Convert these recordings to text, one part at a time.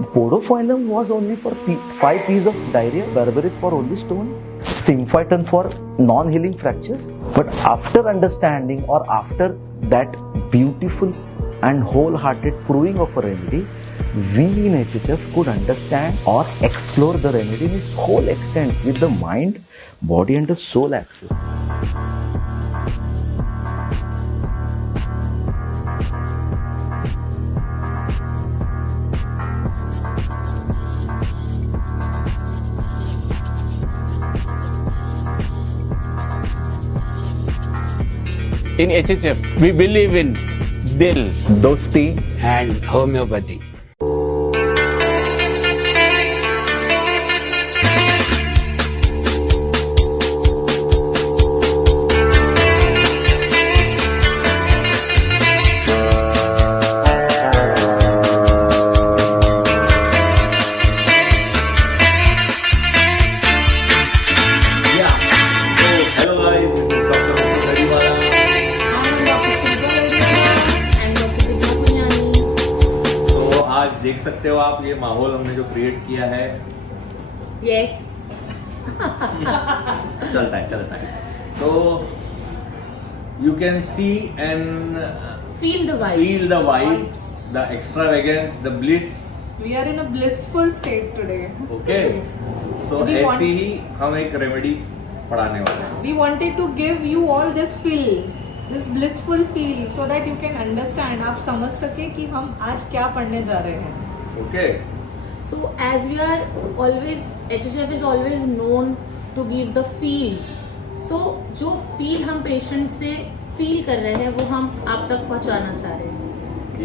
Podophyllum was only for 5 P's of diarrhea, berberis for only stone, symphyton for non-healing fractures. But after understanding or after that beautiful and wholehearted proving of a remedy, we in HHF could understand or explore the remedy in its whole extent with the mind, body and the soul axis. In HHF, we believe in Dil, Dosti and homeopathy. देख सकते हो आप ये माहौल हमने जो create किया है. यस चलता है. तो you can see and feel the vibes, the extravagance, the bliss. We are in a blissful state today. Okay. So ऐसी ही हम एक रेमेडी पढ़ाने वाले हैं. We wanted to give you all this feel, this blissful feel, so that you can understand. आप समझ सके कि हम आज क्या पढ़ने जा रहे हैं. Okay. So as we are always, HHF is always known to give the feel. So जो feel हम patient से feel कर रहे हैं वो हम आप तक पहुंचाना चाह रहे हैं.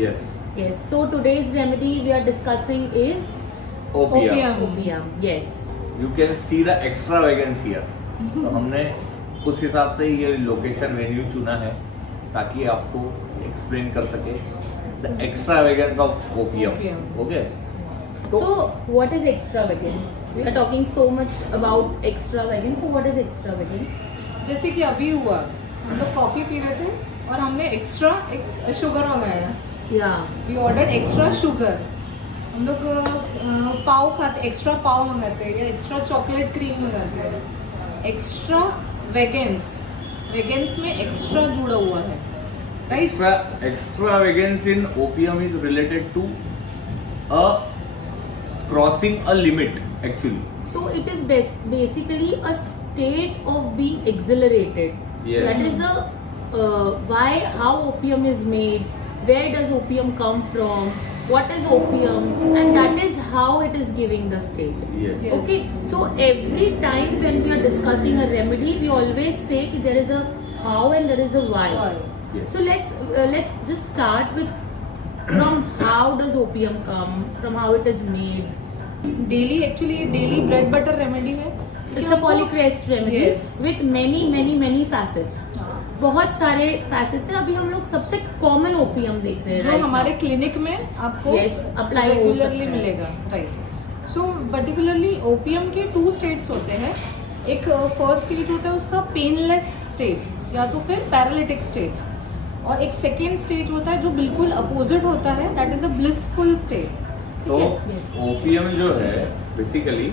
Yes. Yes. So today's remedy we are discussing is Opium. Opium. Yes. You can see the extravagance here. तो हमने उस हिसाब से ये लोकेशन वेन्यू चुना है ताकि आपको एक्सप्लेन कर सके the extravagance of opium. Okay. So what is extravagance? We are talking so much about extravagance. So what is extravagance? जैसे कि अभी हुआ हम लोग कॉफी पी रहे थे और हमने एक्स्ट्रा एक शुगर मंगाया. Yeah. We ordered extra sugar. हम लोग पाव खाते, एक्स्ट्रा पाव मंगाते हैं या एक्स्ट्रा चॉकलेट क्रीम मंगाते हैं. एक्स्ट्रा वेगन्स में एक्स्ट्रा जुड़ा हुआ है. Right? Extravagance in opium is related to a crossing a limit actually. So it is basically a state of being exhilarated. Yes. That is the how opium is made, where does opium come from, what is opium, and that is how it is giving the state. Yes. Okay. So every time when we are discussing a remedy, we always say that there is a how and there is a why. Yes. So let's just start with from how does opium come, from how it is made. Daily bread butter remedy है. It's a polycrest remedy Yes. with many facets. बहुत सारे facets हैं. अभी हम लोग सबसे common opium देख रहे हैं. जो हमारे क्लिनिक में आपको apply हो सकता रेगुलरली है. मिलेगा. राइट. सो पर्टिकुलरली ओपियम के 2 स्टेट्स होते हैं. एक फर्स्ट स्टेज होता है उसका पेनलेस स्टेट या तो फिर पैरालिटिक स्टेट, और एक सेकेंड स्टेज होता है जो बिल्कुल अपोजिट होता है, that is a blissful state. तो ओपियम जो है बेसिकली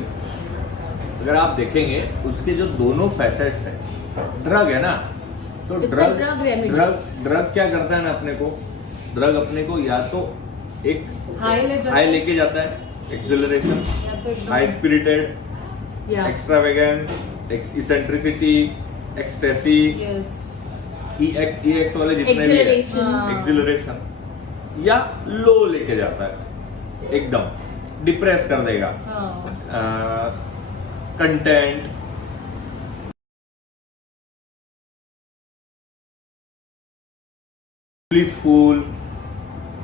अगर आप देखेंगे उसके जो दोनों फैसेट्स हैं, ड्रग है ना, तो ड्रग क्या करता है ना अपने को, ड्रग अपने को या तो एक हाई लेके जाता है, acceleration, high spirited, extravagance, eccentricity, ecstasy, EX वाले जितने भी है, एक्सिलरेशन, या लो लेके जाता है, एकदम डिप्रेस कर देगा, कंटेंट, ब्लिसफुल,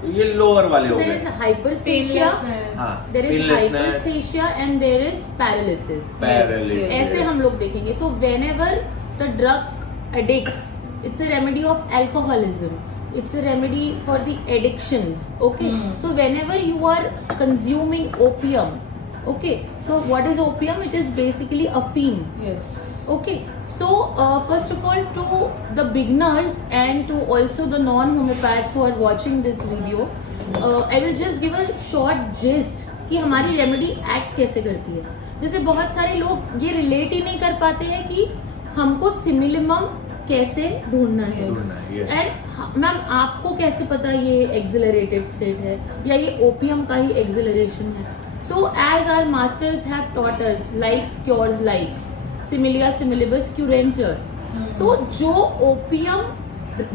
तो ये लोअर वाले हो There is गए. hyperesthesia, there is hyperesthesia and there is paralysis. ऐसे हम लोग देखेंगे. So whenever the drug addicts, it's a remedy of alcoholism. It's a remedy for the addictions. Okay. So whenever you are consuming opium, okay. So what is opium? It is basically a fiend. Yes. Okay. So first of all, to the beginners and to also the non-homeopaths who are watching this video, I will just give a short gist कि हमारी remedy act कैसे करती है। जैसे बहुत सारे लोग ये रिलेट ही नहीं कर पाते हैं कि हमको सिमिलिमम कैसे ढूंढना है। एंड मैम आपको कैसे पता ये एक्सिलरेटेड स्टेट है या ये ओपियम का ही एक्सिलरेशन है। So as our masters have taught us like cures like similia similibus curentur. So जो ओपियम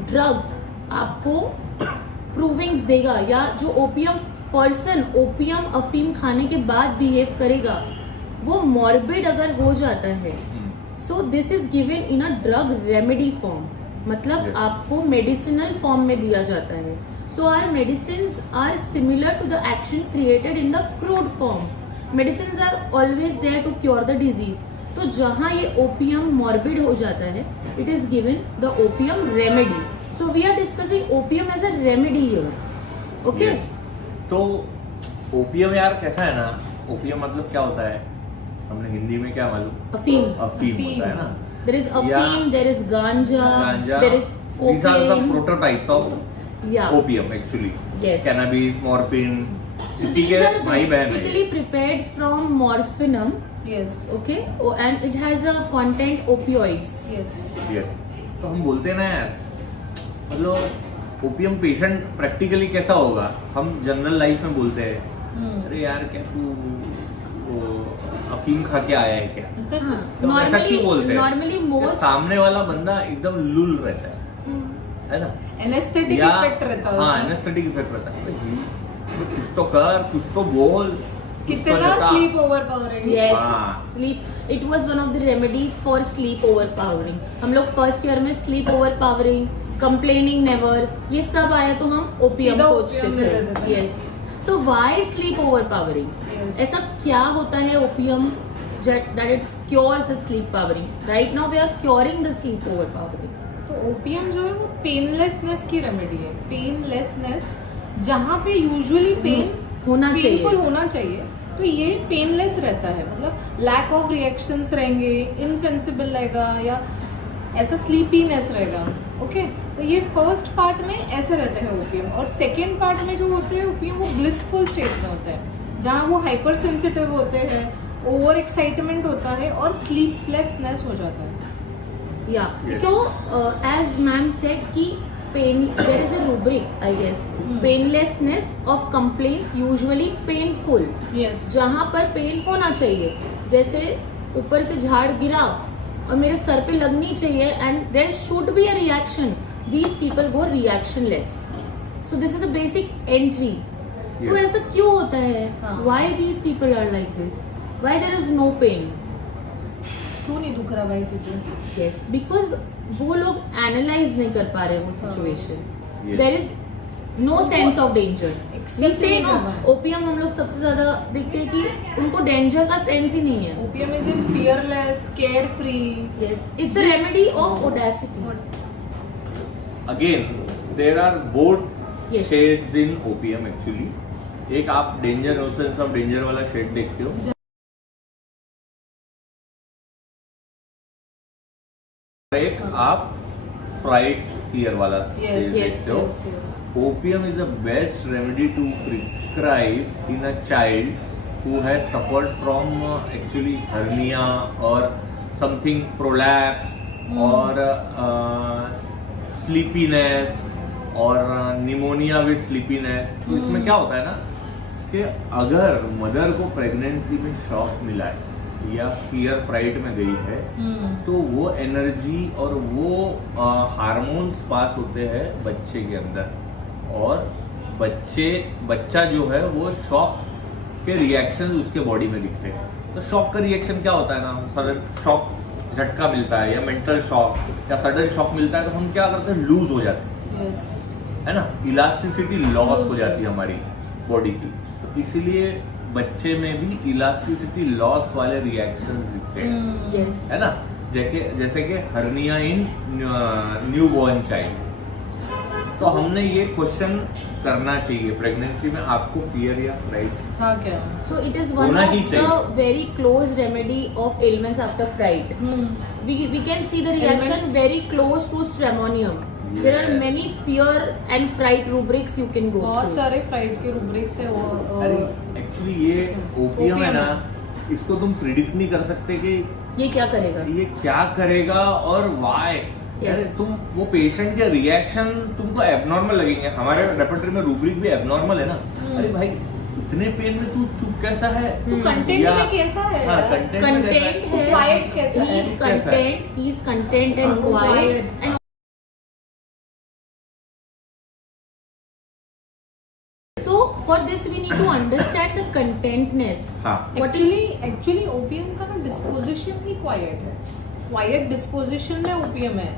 ड्रग आपको प्रूविंग्स देगा या जो ओपियम पर्सन ओपियम अफीम खाने के बाद बिहेव करेगा वो मॉर्बिड अगर हो जाता है, so this is given in a drug remedy form, मतलब Yes. आपको मेडिसिनल फॉर्म में दिया जाता है। So our medicines are similar to the action created in the crude form. Medicines are always there to cure the disease. तो जहां ये opium morbid हो जाता है, it is given the opium remedy. So we are discussing opium as a remedy here, okay. Yes. तो opium यार कैसा है ना, ओपियम मतलब क्या होता है हमने हिंदी में क्या मालूम, अफीम अफीम होता है ना। There is afim, there is ganja, गांजा, there is these are some cocaine. prototypes of Yeah. opium actually. Yes. Cannabis, morphine, इसी These के are भाई बहन basically है। prepared from morphinum, Yes. okay, oh, and it has a content opioids. Yes. Yes. तो हम बोलते हैं ना यार, मतलब ओपियम पेशेंट प्रैक्टिकली कैसा होगा, हम जनरल लाइफ में बोलते हैं अरे यार क्या तू वो अफीम खा के आया है क्या, हाँ, तो हम ऐसा क्यों बोलते हैं? normally कि most सामने वाला बंदा एकदम लुल रहता है ना, एनेस्थेटिक या इफेक्ट रहता है हाँ उसमें। एनेस्थेटिक इफेक्ट रहता है। तो कुछ तो कर, कुछ तो बोल, कुछ तो कितना बता। Sleep over powering. yes, हाँ। sleep. It was one of the remedies for sleep overpowering. हम लोग फर्स्ट ईयर में sleep overpowering, complaining never, ये सब आया तो हम ओपियम सीधा सोचते opium ले लेते थे। थे। Yes. So why sleep overpowering? Yes. ऐसा क्या होता है opium that it cures the sleep powering? Right now we are curing the sleep overpowering. तो ओपियम जो है वो पेनलेसनेस की रेमेडी है। पेनलेसनेस जहाँ पे यूजुअली पेन होना चाहिए। पेनफुल होना चाहिए, तो ये पेनलेस रहता है, मतलब लैक ऑफ रिएक्शंस रहेंगे, इनसेंसिबल रहेगा या ऐसा स्लीपीनेस रहेगा। ओके, तो ये फर्स्ट पार्ट में ऐसे रहते हैं ओपियम, और सेकेंड पार्ट में जो होते हैं ओपियम वो ब्लिसफुल स्टेट में होता है, जहाँ वो हाइपर सेंसिटिव होते हैं, ओवर एक्साइटमेंट होता है और स्लीपलेसनेस हो जाता है। Yeah. Yes. So as ma'am said कि pain, there is a rubric, I guess. Painlessness of complaints usually painful. Yes. जहाँ पर पेन होना चाहिए, जैसे ऊपर से झाड़ गिरा और मेरे सर पे लगनी चाहिए and there should be a reaction. These people go reactionless. So this is the basic entry. तो Yes. ऐसा क्यों होता है? हाँ. Why these people are like this? Why there is no pain? क्यों नहीं दुख रहा भाई तुझे? Yes, because वो लोग एनालाइज नहीं कर पा रहे वो situation. Yes. There is no sense of danger. Accept से नहीं नो करना है। ओपियम हम लोग सबसे ज्यादा देखते हैं कि उनको डेंजर का सेंस ही नहीं है। Opium is in fearless, care free. Yes, it's a remedy of audacity. Again there are both Yes. Shades in opium actually. एक आप डेंजर नोसेंस ऑफ डेंजर वाला शेड देखते हो, एक आप फ्राइड फियर वाला यस shade यस देखते हो। Yes. Opium is the best remedy to prescribe in a child who has suffered from actually hernia or something prolapse or sleepiness or pneumonia with sleepiness। तो इसमें क्या होता है ना कि अगर मदर को प्रेगनेंसी में शॉक मिला है या फियर फ्राइट में गई है, तो वो एनर्जी और वो हार्मोन्स पास होते हैं बच्चे के अंदर, और बच्चा जो है वो शॉक के रिएक्शन उसके बॉडी में दिखते हैं। तो शॉक का रिएक्शन क्या होता है ना, सडन शॉक झटका मिलता है या मेंटल शॉक या सडन शॉक मिलता है तो हम क्या करते हैं, लूज हो जाते हैं, यस। है ना, इलास्टिसिटी लॉस हो जाती है हमारी बॉडी की। तो इसीलिए बच्चे में भी इलास्टिसिटी लॉस वाले रिएक्शंस दिखते हैं, यस, है ना, जैसे कि हर्निया इन न्यूबॉर्न चाइल्ड। तो हमने ये क्वेश्चन करना चाहिए प्रेगनेंसी में, आपको फियर या फ्राइट हाँ क्या? so it is one होना of ही the चाहिए। very close remedy of ailments after fright. We can see the reaction Ailments. very close to stramonium. There are Yes. many fear and fright rubrics you can go बहुत through. सारे fried के rubrics है अरे और actually ये OPM है ना, इसको तुम प्रिडिक्ट नहीं कर सकते कि ये क्या करेगा और वाई। अरे तुम वो पेशेंट के रिएक्शन तुमको एबनॉर्मल लगेंगे। हमारे रेपर्टरी में रूब्रिक भी एबनॉर्मल है ना। अरे भाई इतने पेन में तू चुप कैसा है, तू कंटेंट में कैसा है, कंटेंट है, क्वाइट कैसा है, he is content and quiet. So for this we need to understand the contentness. Actually opium का ना डिस्पोजिशन ही क्वाइट है। क्वाइट डिस्पोजिशन में ओपीएम है,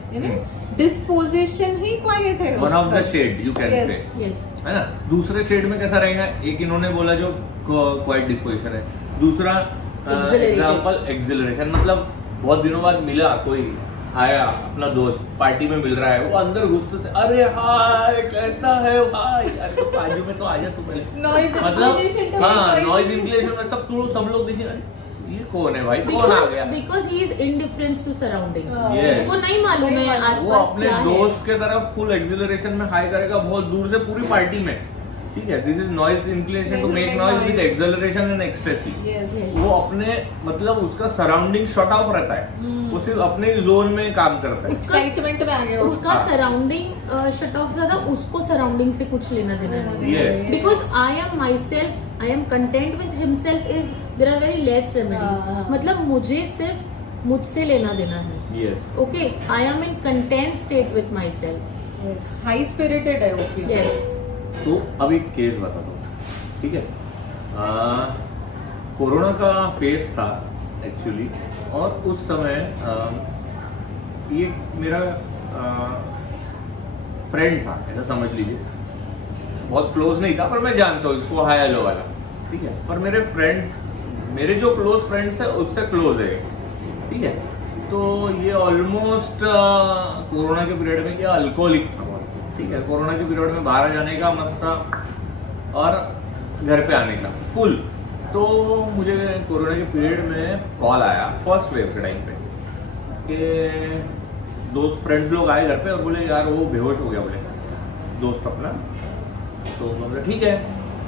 डिस्पोजिशन ही क्वाइट है। One of the shade you can say, Yes. है ना। दूसरे शेड में कैसा रहेगा, एक इन्होंने बोला जो क्वाइट डिस्पोजिशन है, दूसरा एग्जांपल एक्सिलरेशन। मतलब बहुत दिनों बाद मिला कोई, आया अपना दोस्त, पार्टी में मिल रहा है, वो अंदर घुसते से अरे हाय कैसा है भाई, अरे तो बाजू में तो आजा तू पहले। मतलब हाँ, नॉइज इंक्लेशन में सब लोग देखिए अरे ये कौन है भाई, कौन आ गया। Because he is indifferent to surrounding. Yes. उसको नहीं मालूम है वो आसपास अपने क्या है। दोस्त के तरफ फुल एक्सिलरेशन में हाई करेगा बहुत दूर से पूरी पार्टी में, ठीक है। This is noise inclination to make noise with acceleration and ecstasy. वो अपने मतलब उसका सराउंडिंग शॉट ऑफ रहता है, वो सिर्फ अपने जोन में काम करता है। एक्साइटमेंट में आ गया उसका सराउंडिंग शट ऑफ ज्यादा, उसको सराउंडिंग से कुछ लेना देना नहीं। Yes. Because I am myself, I am content with himself, is there are very less remedies. मतलब मुझे सिर्फ मुझसे लेना देना है। Yes. Okay, I am in content state with myself. High spirited है ओपीएम। यस। तो अब एक केस बता दो, ठीक है। कोरोना का फेज था एक्चुअली, और उस समय ये मेरा फ्रेंड था, ऐसा समझ लीजिए। बहुत क्लोज नहीं था पर मैं जानता हूँ इसको, हाय हेलो वाला, ठीक है। पर मेरे फ्रेंड्स, मेरे जो क्लोज फ्रेंड्स है उससे क्लोज है, ठीक है। तो ये ऑलमोस्ट कोरोना के पीरियड में क्या अल्कोहलिक था, ठीक है। कोरोना के पीरियड में बाहर जाने का मस्त था और घर पे आने का फुल। तो मुझे कोरोना के पीरियड में कॉल आया फर्स्ट वेव के टाइम पे कि दोस्त फ्रेंड्स लोग आए घर पे और बोले यार वो बेहोश हो गया, बोले दोस्त अपना। तो मैं बोला ठीक है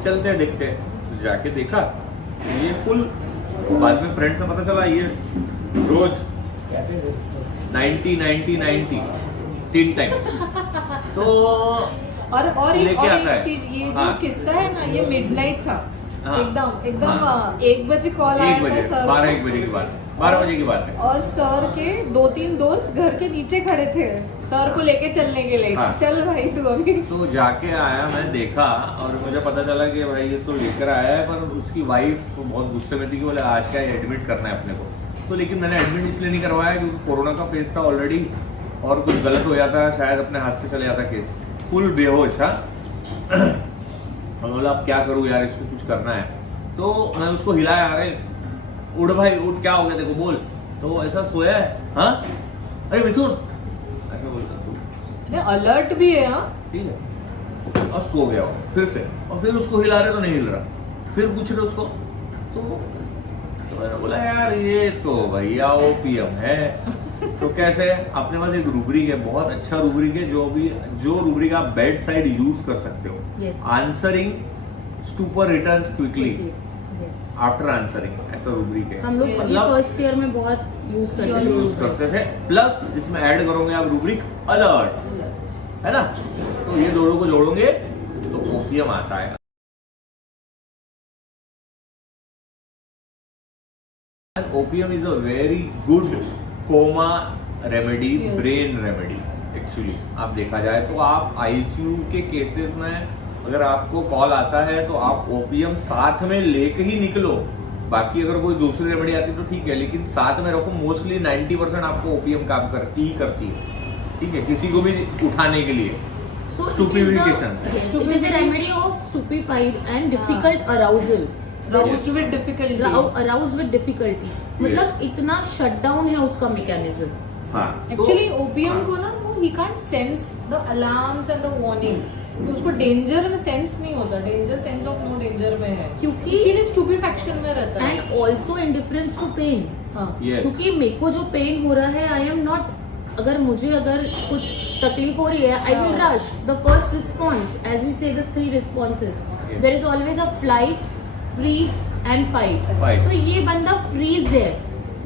चलते हैं देखते हैं। तो जाके देखा ये फुल, बाद में फ्रेंड से पता चला ये रोज 90 तीन टाइम तो और लेके आता है। चीज, ये जो हाँ। किस्सा है ना, ये मिडनाइट था। हाँ। एकदम हाँ। 1 बजे कॉल आया 1 बजे, था सर, 12 बजे की बात, 12 बजे की बात है। और सर के 2-3 दोस्त घर के नीचे खड़े थे सर को लेके चलने के लिए। हाँ। चल भाई तू अभी। तो जाके आया, मैं देखा और मुझे पता चला कि भाई ये तो लेकर आया है, पर उसकी वाइफ बहुत गुस्से में थी कि बोले आज क्या एडमिट करना है अपने को। तो लेकिन मैंने एडमिट इसलिए नहीं करवाया क्योंकि कोरोना का फेस था ऑलरेडी, और कुछ गलत हो जाता शायद अपने हाथ से चले जाता केस। फुल बेहोश। हाँ और बोला अब क्या करूँ यार, इसको कुछ करना है। तो मैं उसको हिलाया, अरे उठ भाई उठ, क्या हो गया देखो बोल। तो ऐसा सोया है, हाँ अरे मिथुन ऐसा बोलता सो, अलर्ट भी है। हाँ ठीक है। और सो गया वो फिर से, और फिर उसको हिला रहे तो नहीं हिल रहा, फिर पूछ रहे उसको। तो मैंने बोला यार ये तो भैया ओपीएम है। तो कैसे, अपने पास एक रूब्रिक है, बहुत अच्छा रूब्रिक है, जो रूब्रिक आप बेड साइड यूज कर सकते हो। Yes. Answering stupor returns quickly Yes. After answering, ऐसा रूब्रिक है। हम लोग मतलब फर्स्ट ईयर में बहुत यूज यूज करते थे। प्लस इसमें ऐड करोगे आप रूब्रिक अलर्ट, है ना। तो ये दोनों को जोड़ोगे तो ओपीएम आता है। Opium is a very good coma remedy, brain remedy. Actually आप देखा जाए तो आप आईसीयू के केसेस में अगर आपको कॉल आता है तो आप ओपीएम साथ में लेके ही निकलो। बाकी अगर कोई दूसरी रेमेडी आती है तो ठीक है, लेकिन साथ में रखो। मोस्टली 90% आपको ओपीएम काम करती है, ठीक है, किसी को भी उठाने के लिए। So Stupefaction. it is a remedy of stupefied and difficult arousal. Aroused with difficulty. Aroused with difficulty. मतलब इतना शट डाउन है उसका मैकेनिज्म। हाँ, एक्चुअली ओपीएम हाँ, को ना वो ही can't sense the alarms and the warning, तो उसको डेंजर में सेंस नहीं होता। Danger sense of no danger में है, क्योंकि इसीलिए स्टूपेफैक्शन में रहता है। And also indifference to pain. हाँ yes. क्योंकि मेरे को जो पेन हो रहा है, आई एम नॉट, अगर कुछ तकलीफ हो रही है, I will rush the first response, as we say the 3 responses. There is always a flight, freeze and fight. Fight. तो ये बंदा freeze है.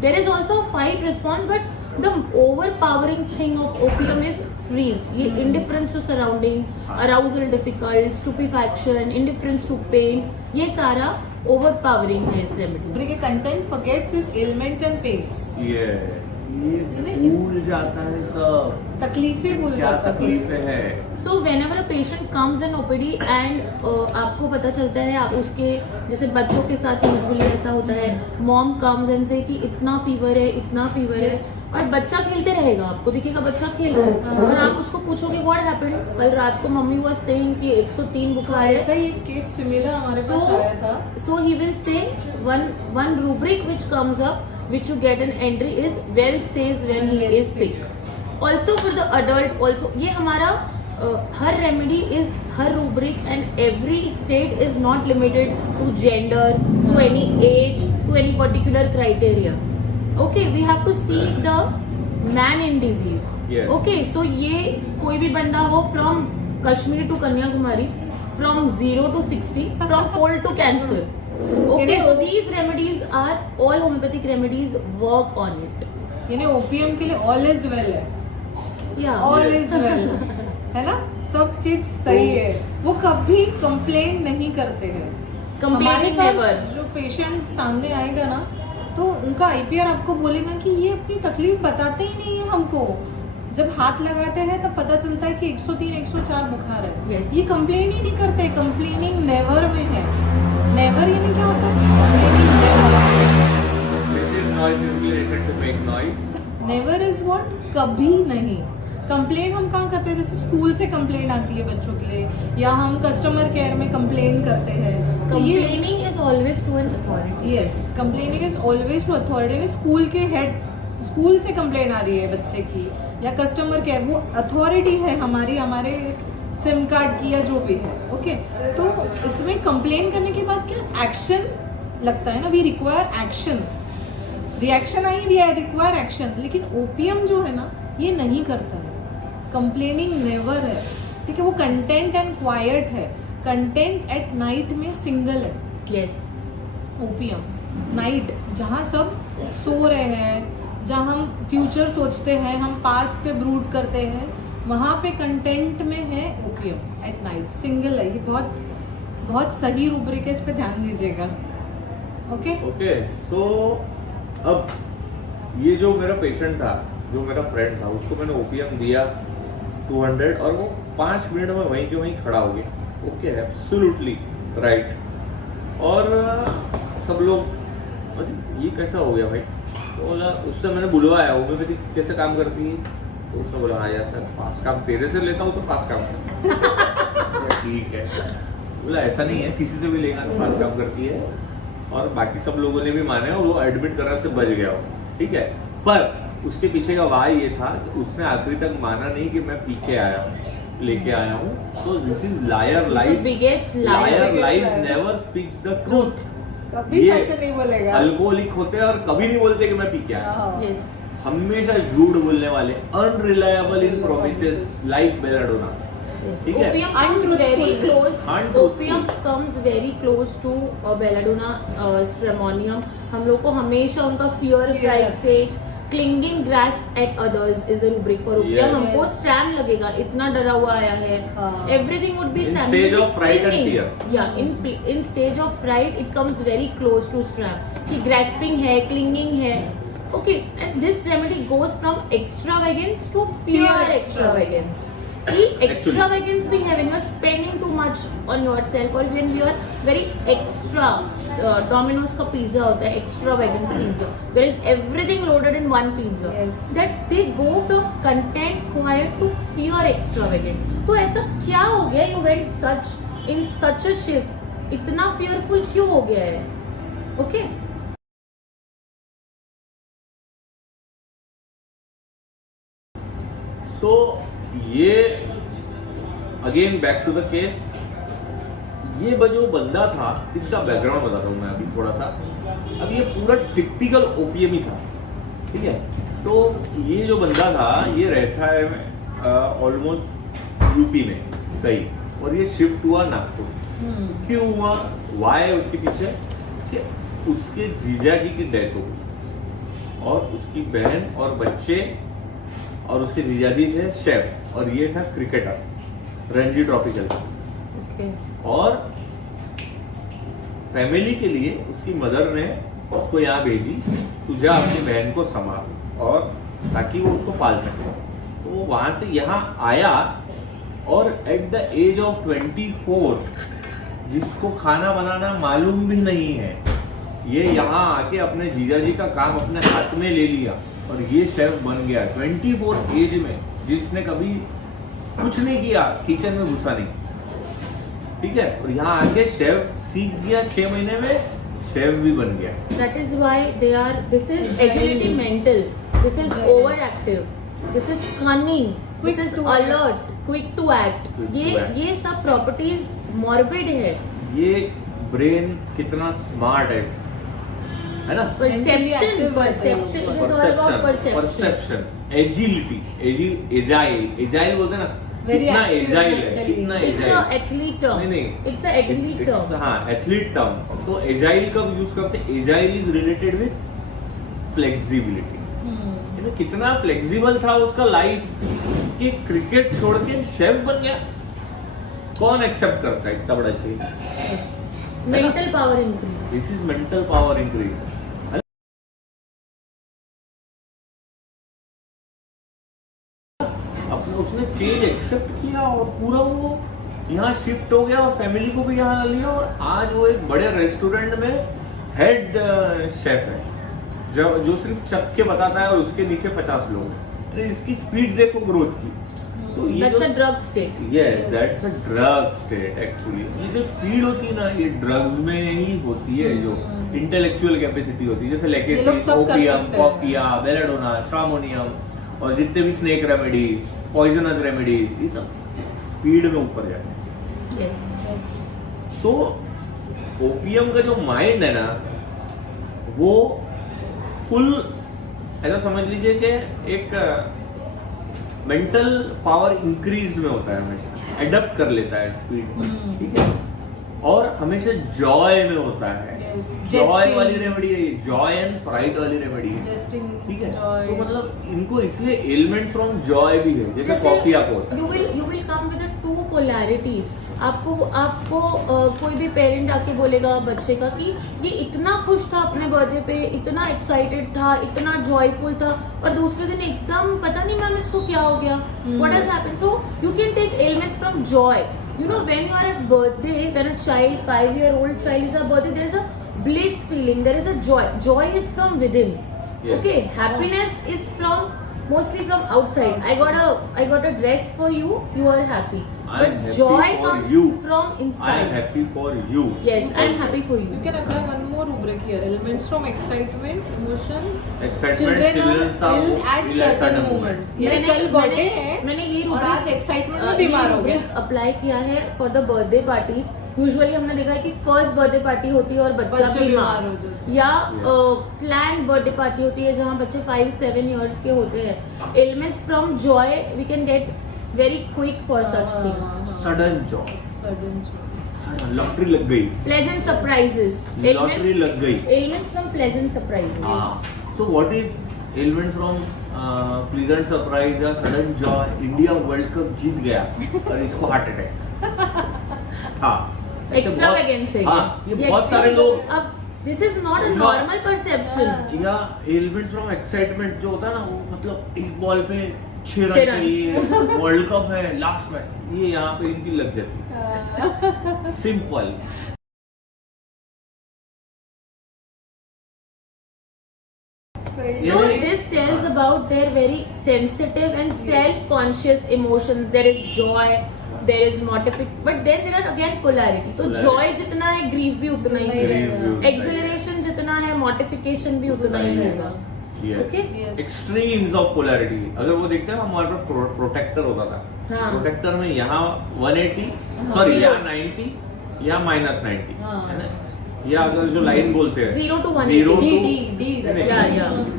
There is also a fight response, but the overpowering thing of opium is freeze. ये indifference to surrounding, arousal difficult, stupefaction, indifference to pain, ये सारा overpowering है इस remedy. के content forgets his ailments and pains. Yes. ये भूल जाता है सब, तकलीफें भूल क्या जाता है. तकलीफें है. So whenever a patient comes in OPD and आपको पता चलता है आप उसके जैसे बच्चों के साथ यूजुअली ऐसा होता है, मॉम कम्स एंड से कि इतना फीवर है, इतना फीवर है, और बच्चा खेलते रहेगा, आपको दिखेगा बच्चा खेल रहा है और आप उसको पूछोगे व्हाट हैपेंड, कल रात को मम्मी वाज सेइंग कि 103 बुखार है. ऐसा ही एक केस सिमिलर हमारे पास आया था. So he will say one rubric which comes up, which you get an entry is well says when he is sick. Also for the adult also ये हमारा हर remedy is her rubric and every state is not limited to gender, to any age, to any particular criteria. Okay, we have to see the man in disease. Yes. Okay, so ये कोई भी बंदा हो from Kashmir to Kanyakumari, from 0 to 60, from cold to cancer. Okay, so these remedies are all homeopathic remedies work on it. यानी OPM के लिए all is well है. Yeah. All is well है ना, सब चीज सही है. वो कभी कंप्लेन नहीं करते हैं. हमारे Complaining पास never. जो पेशेंट सामने आएगा ना, तो उनका आईपीआर आपको बोलेगा कि ये अपनी तकलीफ बताते ही नहीं है हमको. जब हाथ लगाते हैं तब पता चलता है कि 103 104 बुखार है. Yes. ये कंप्लेन ही नहीं करते. कंप्लेनिंग नेवर में है. नेवर यानी क्या होता है? Complaining never. This is noise regulation to make noise. Never is what, कभी नहीं. कंप्लेन हम कहाँ करते हैं? जैसे स्कूल से कंप्लेन आती है बच्चों के लिए, या हम कस्टमर केयर में कंप्लेन करते हैं. तो ये Complaining is always to an authority. Yes, complaining is always to authority. School के हेड, स्कूल से कंप्लेन आ रही है बच्चे की या कस्टमर केयर, वो अथॉरिटी है हमारे सिम कार्ड की या जो भी है. ओके, तो इसमें कंप्लेन करने के बाद क्या एक्शन लगता है ना. We require action. रिएक्शन आई, वी रिक्वायर एक्शन. लेकिन ओपीएम जो है ना, ये नहीं करता है. कंप्लेनिंग नेवर है. ठीक है, वो कंटेंट एंड क्वाइट है. कंटेंट एट नाइट में सिंगल है. Yes. ओपीएम नाइट, जहाँ सब सो रहे हैं, जहाँ हम फ्यूचर सोचते हैं, हम पास्ट पे ब्रूड करते हैं, वहाँ पे कंटेंट में है ओपीएम. एट नाइट सिंगल है. ये बहुत बहुत सही रूब्रिक है, इस पे ध्यान दीजिएगा. ओके. ओके, सो अब ये जो मेरा पेशेंट था, जो मेरा फ्रेंड था, उसको मैंने ओपीएम दिया 200 और वो 5 मिनट में वहीं के वहीं खड़ा हो गया. Okay, absolutely right. और सब लोग अरे ये कैसा हो गया भाई. तो बोला, उससे मैंने बुलवाया होम्योपैथी कैसे काम करती है. तो उसने बोला हाँ यार सर, फास्ट काम तेरे से लेता हूँ तो फास्ट काम करता. ठीक है. बोला ऐसा नहीं है, किसी से भी लेगा तो फास्ट काम करती है. और बाकी सब लोगों ने भी माने और वो एडमिट करने से बच गया हो. ठीक है, पर उसके पीछे का वाह ये था कि उसने आखिरी तक माना नहीं कि मैं पी के आया हूँ, लेके आया हूँ. तो this is liar lies. biggest liar. Liar lies never speaks the truth. कभी ये सच नहीं बोलेगा. अल्कोहलिक होते हैं और कभी नहीं बोलते कि मैं पी के आया. हाँ. Yes. हमेशा झूठ बोलने वाले, अनरिलायबल इन प्रोमिसेस लाइक बेलाडोना. Yes. ठीक है? Opium comes Untruthful. very close. Untruthful. Opium comes very close to belladonna, stramonium. हम लोग को हमेशा उनका fear, fright Yes. stage, clinging grasp at others is the rubric for opium. Yes. हमको STEM लगेगा, इतना डरा हुआ आया है. Everything would be In stam. stage of fright and Clinging. fear. Yeah, in stage of fright, it comes very close to stram. कि grasping है, clinging है. Okay, and this remedy goes from extravagance to fear extravagance. कि extravagance भी है when you are spending too much on yourself or when you are very extra. Domino's का pizza होता है extravagance pizza. There is everything loaded in one pizza. Yes. That they go from content quiet to fear extravagant. तो ऐसा क्या हो गया? You went in such a shift. इतना fearful क्यों हो गया है? Okay. सो ये again back to the case. ये जो बंदा था, इसका बैकग्राउंड बताता हूँ मैं अभी थोड़ा सा. अब ये पूरा टिपिकल ओपीएम ही था. ठीक है, तो ये जो बंदा था ये रहता है ऑलमोस्ट यूपी में कहीं, और ये शिफ्ट हुआ नागपुर. क्यों हुआ, वाई उसके पीछे, कि उसके जीजा जी की डेथ हो गई और उसकी बहन और बच्चे और उसके जीजा जी थे शेफ और ये था क्रिकेटर रणजी ट्रॉफी खेलता। और फैमिली के लिए उसकी मदर ने उसको यहाँ भेजी, तू जा अपनी बहन को संभाल और ताकि वो उसको पाल सके। तो वो वहां से यहाँ आया और एट द एज ऑफ 24 जिसको खाना बनाना मालूम भी नहीं है, ये यहाँ आके अपने जीजाजी का काम अपने हाथ में ले लिया और ये शेफ बन गया 24 एज में, जिसने कभी कुछ नहीं किया, किचन में घुसा नहीं, ठीक है। और यहाँ आके शेफ सीख गया, 6 महीने में शेफ भी बन गया। That is why they are. This is agility mental. This is overactive. This is cunning. This is alert, quick to act. ये सब properties morbid है। ये ब्रेन कितना स्मार्ट है इसका, है ना? Perception. It is all about perception. Agility, agile बोलते हैं ना, कितना एजाइल है, कितना It's agile. a athlete term. नहीं, It's a athlete term. हाँ, एथलीट टर्म। तो एजाइल कब यूज करते हैं? Agile is related with flexibility. कितना फ्लेक्सिबल था उसका लाइफ कि क्रिकेट छोड़ के शेफ बन गया। कौन एक्सेप्ट करता है इतना बड़ा चीज? Mental power increase. This is mental power increase. अपने उसने चेंज एक्सेप्ट किया और पूरा वो यहाँ शिफ्ट हो गया और फैमिली को भी यहाँ लिया और आज वो एक बड़े रेस्टोरेंट में हेड शेफ है, जो सिर्फ चख के बताता है और उसके नीचे 50 लोग हैं। अरे इसकी स्पीड देखो ग्रोथ की। तो ये That's a drug state. Yes, that's a drug state actually. ये जो स्पीड होती है ना, ये ड्रग्स में ही होती है, जो इंटेलेक्चुअल कैपेसिटी होती है, जैसे लेकेसी, ओपियम, कॉफिया, बेलेडोना, स्ट्रामोनियम और जितने भी स्नेक रेमेडीज, पॉइजनस रेमेडीज, ये सब स्पीड में ऊपर जाते हैं। Yes. सो ओपियम का जो माइंड है ना, वो फुल ऐसा समझ लीजिए कि एक मेंटल पावर इंक्रीज में होता है, हमेशा एडप्ट कर लेता है स्पीड में, ठीक है। और हमेशा जॉय में होता है। जॉय वाली रेमेडी है ये, जॉय एंड फ्राइड वाली रेमेडी है, ठीक है। तो मतलब इनको इसलिए एलिमेंट्स फ्रॉम जॉय भी है, जैसे कॉफी आपको you will come with the two polarities. आपको कोई भी पेरेंट आके बोलेगा बच्चे का कि ये इतना खुश था अपने बर्थडे पे, इतना एक्साइटेड था, इतना जॉयफुल था, और दूसरे दिन एकदम पता नहीं मैम इसको क्या हो गया, what has happened. So you can take elements from joy. You know, when you are at birthday, when a child, 5-year-old child is at birthday, there is a bliss feeling, there is a joy. Joy is from within. Yes. Okay, happiness is mostly from outside. I got a dress for you. You are happy. But joy comes from I inside. am happy for you. Yes, I am happy for you. You can apply one more rubric here. Elements from excitement, emotion. Excitement, children are ill at certain moments. ये कल birthday है, मैंने ये और आज excitement में बीमार हो गया। अप्लाई किया है for the birthday parties. Usually हमने देखा है कि फर्स्ट बर्थडे पार्टी होती है और बच्चा बीमार हो जाता है, या प्लान बर्थडे पार्टी होती है जहाँ बच्चे 5-7 इयर्स के होते हैं। Elements from joy we can get very quick for such things. Sudden joy. Sudden lottery लग गई. Pleasant surprises. लॉटरी लग गई. Elements from pleasant surprises. So what is elements from pleasant surprise या sudden joy? India world cup जीत गया और इसको heart attack. हाँ. Extravagance. हाँ, ये बहुत सारे लोग. अब this is not a normal perception. या elements from excitement जो होता है ना, वो मतलब एक बॉल पे 6 रन चाहिए, वर्ल्ड कप है लास्ट में, ये यहाँ पे इनकी लग जाती है। Simple. So this tells about their very sensitive and self-conscious emotions. There is joy, there is mortification, but then there are again polarity. तो joy जितना है, grief भी उतना ही है, exhilaration जितना है, mortification भी उतना ही होगा। Extremes of polarity. अगर वो देखते हैं हमारे पास प्रोटेक्टर होता था, प्रोटेक्टर में यहाँ 180, सॉरी यहाँ 90 या -90 है ना, या अगर जो लाइन बोलते हैं 0 to 180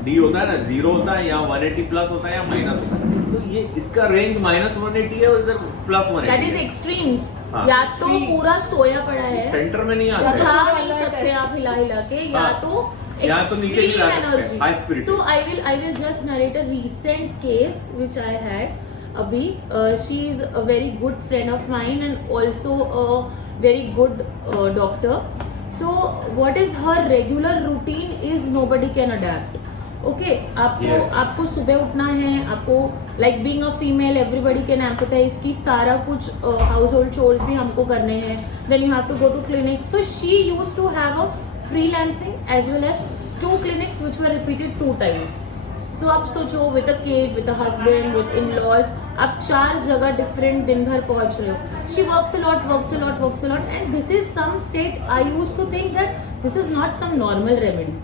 डी होता है ना, 0 होता है या 180 प्लस होता है या माइनस होता है। तो ये इसका रेंज -180 है और इधर +180 दैट इज है। एक्सट्रीम्स। हाँ। या तो पूरा सोया पड़ा है, सेंटर में नहीं आता है। खा नहीं सकते आप हिला हिला के, या हाँ। तो या तो नीचे भी ला सकते हैं, high spirit। So I will just narrate a recent case which I had. Abhi, she is a very good friend of mine and also a very good doctor. So what is her regular routine is nobody can adapt. Okay, आपको सुबह उठना है, आपको like being a female everybody can empathize कि सारा कुछ household chores भी हमको करने हैं, then you have to go to clinic. So she used to have a freelancing as well as 2 clinics which were repeated 2 times. So आप सोचो with a kid, with a husband, with in-laws, आप 4 जगह different दिन भर पहुंच रहे हो. She works a lot, and this is some state I used to think that this is not some normal remedy.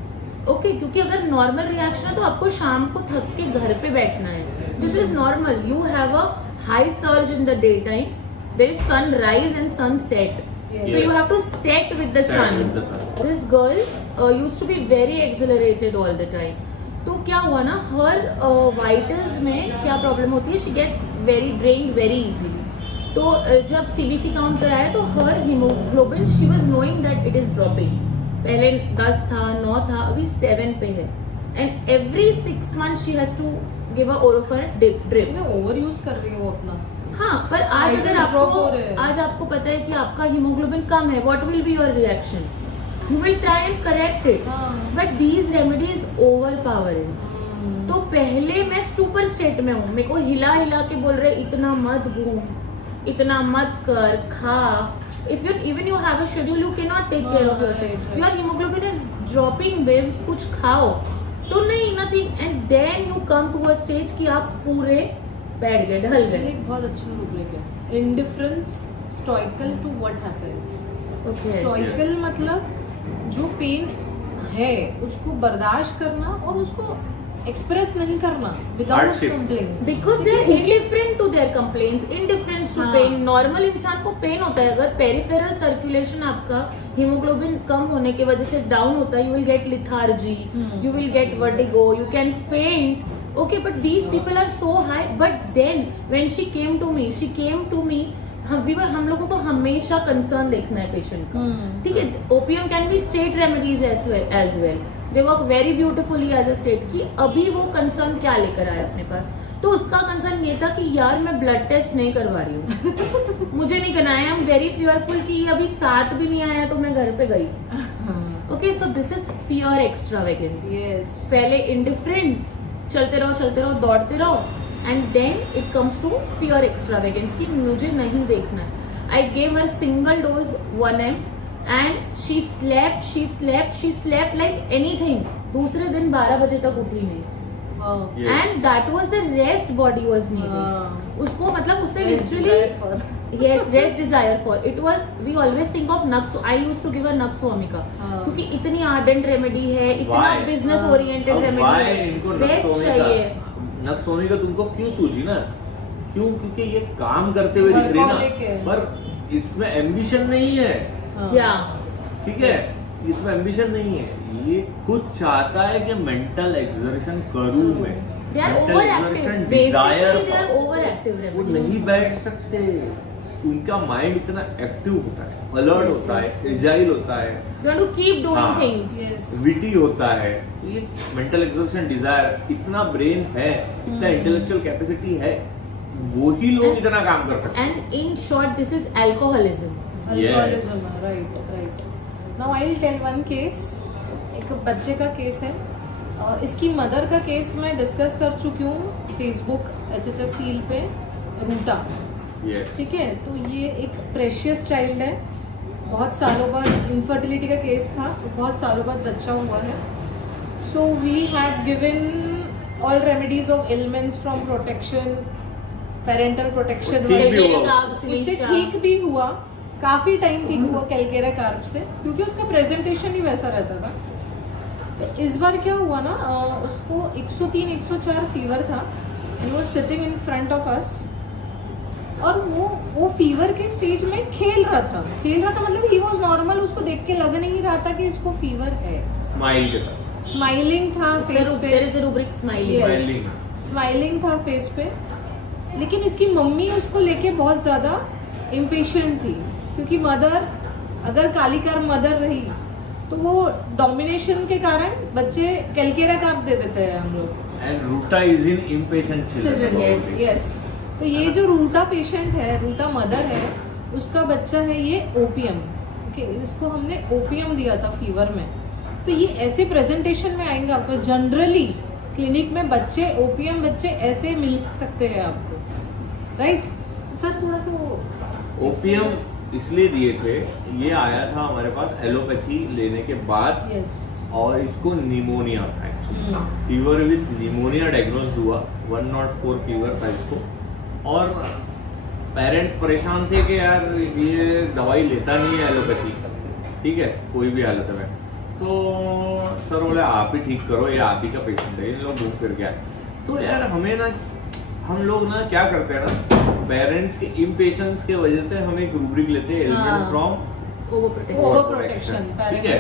Okay, क्योंकि अगर normal reaction है तो आपको शाम को थक के घर पे बैठना है. This is normal. You have a high surge in the daytime. There is sunrise and sunset. Yes. So you have to set with the sun. This girl used to be very exhilarated all the time. तो क्या हुआ ना, her vitals में क्या problem होती है, she gets very drained very easily. तो जब CBC काउंट कराया तो her hemoglobin she was knowing that it is dropping. पहले 10 था, 9 था, अभी 7 पे है. And every 6 months she has to give a Orofer drip. Over use कर रही है वो अपना. हाँ, पर आज अगर आपको पता है कि आपका हीमोग्लोबिन कम है, what will be your reaction? You will try and correct it, but these remedies over powering. तो पहले मैं स्टूपर स्टेट में हूँ, मेरे को हिला हिला के बोल रहे इतना मत घूम, इतना मत कर, खा. If you even you have a schedule you can not take care of yourself. Your haemoglobin is dropping babes, कुछ खाओ. तो नहीं, nothing. And then you come to a stage कि आप पूरे बैठ गए, ढल गए. एक बहुत अच्छा रूब्रिक है, इंडिफरेंस स्टोइकल टू व्हाट हैपेंस. स्टोइकल मतलब जो पेन है उसको बर्दाश्त करना और उसको एक्सप्रेस नहीं करना without complain, because they are indifferent to their complaints. Indifference to pain. Normal इंसान को पेन होता है, अगर पेरिफेरल सर्कुलेशन आपका हीमोग्लोबिन कम होने की वजह से डाउन होता है, you will get lethargy, you will get vertigo, you can faint. Okay, but these people are so high. But then when she came to me, हम लोगों को हमेशा कंसर्न देखना है पेशेंट का. ठीक है, opium can be state remedies as well. They work very beautifully as a state. कि अभी वो कंसर्न क्या लेकर आया अपने पास, तो उसका कंसर्न ये था कि यार मैं ब्लड टेस्ट नहीं करवा रही हूँ, मुझे नहीं करना है. आई एम वेरी फियरफुल कि अभी 7 भी नहीं आया तो मैं घर पे गई. Okay, so this is fear extravagance. पहले इंडिफरेंट, चलते रहो, दौड़ते रहो, and then it comes to fear extravagance कि मुझे नहीं देखना है. I gave her single dose 1 ml and she slept like anything. दूसरे दिन 12 बजे तक उठी नहीं. And that was the rest body was needing. उसको मतलब उससे literally yes, rest desire for it was. We always think of Nux. I used to give her Nux Vomica क्योंकि इतनी ardent remedy है, इतना business oriented remedy है, rest चाहिए. Nux Vomica तुमको क्यों सूझी ना? क्योंकि ये काम करते हुए दिख रही ना, पर इसमें एम्बिशन नहीं है. ठीक है, इसमें एम्बिशन नहीं है. ये खुद चाहता है कि मेंटल एक्सर्शन करूं मैं. मेंटल एक्सर्शन डिजायर, वो नहीं बैठ सकते. उनका माइंड इतना एक्टिव होता है, अलर्ट होता है, एजाइल होता है, विटी होता है. ये मेंटल एक्सर्शन डिजायर, इतना ब्रेन है, इतना इंटेलेक्चुअल कैपेसिटी है, वही लोग इतना काम कर सकते हैं. And in short this is alcoholism. Right. Now I will tell one case. एक बच्चे का केस है. इसकी मदर का केस मैं डिस्कस कर चुकी हूँ फेसबुक HHF फील्ड पे, रूटा. ठीक है, तो ये एक प्रेशियस चाइल्ड है. बहुत सालों बाद इनफर्टिलिटी का केस था, बहुत सालों बाद बच्चा हुआ है. So we had given all remedies of elements from protection, parental protection. उससे ठीक भी हुआ, काफी टाइम ठीक हुआ कैलकेरा कार्ब से, क्योंकि उसका प्रेजेंटेशन ही वैसा रहता था. इस बार क्या हुआ ना, उसको 103-104 फीवर था. एंड वो sitting in front of us, और वो फीवर के स्टेज में खेल रहा था मतलब ही वाज नॉर्मल. उसको देख के लग नहीं रहा था कि इसको फीवर है. स्माइल के साथ स्माइलिंग था फेस पे. There is a rubric smiling. Smiling था फेस पे. लेकिन इसकी मम्मी उसको लेके बहुत ज्यादा इम्पेशेंट थी, क्योंकि मदर अगर कालिकार मदर रही तो वो डोमिनेशन के कारण बच्चे कैलकेरा काप दे देते हैं हम लोग। And Ruta is in impatient children. Yes तो ये जो रूटा पेशेंट है, रूटा मदर है, उसका बच्चा है ये ओपीएम। ओके, इसको हमने ओपीएम दिया था फीवर में। तो ये ऐसे प्रेजेंटेशन में आएंगे आपको। जनरली क्लिनिक में बच्चे ओपीएम बच्चे ऐसे मिल सकते हैं आपको, राइट सर? थोड़ा सा वो ओपीएम इसलिए दिए थे, ये आया था हमारे पास एलोपैथी लेने के बाद। यस और इसको निमोनिया था actually, fever with pneumonia diagnose हुआ, 104 फीवर था इसको। और पेरेंट्स परेशान थे कि यार ये दवाई लेता नहीं है एलोपैथी, ठीक है, कोई भी हालत में। तो सर बोले आप ही ठीक करो, ये आप ही का पेशेंट है, इन लोग घूम फिर गया। तो यार हम लोग ना क्या करते हैं ना, पेरेंट्स के इम्पेशंस के वजह से हम एक रूब्रिक लेते हैं, एलिमेंट फ्रॉम ओवर प्रोटेक्शन, ठीक है,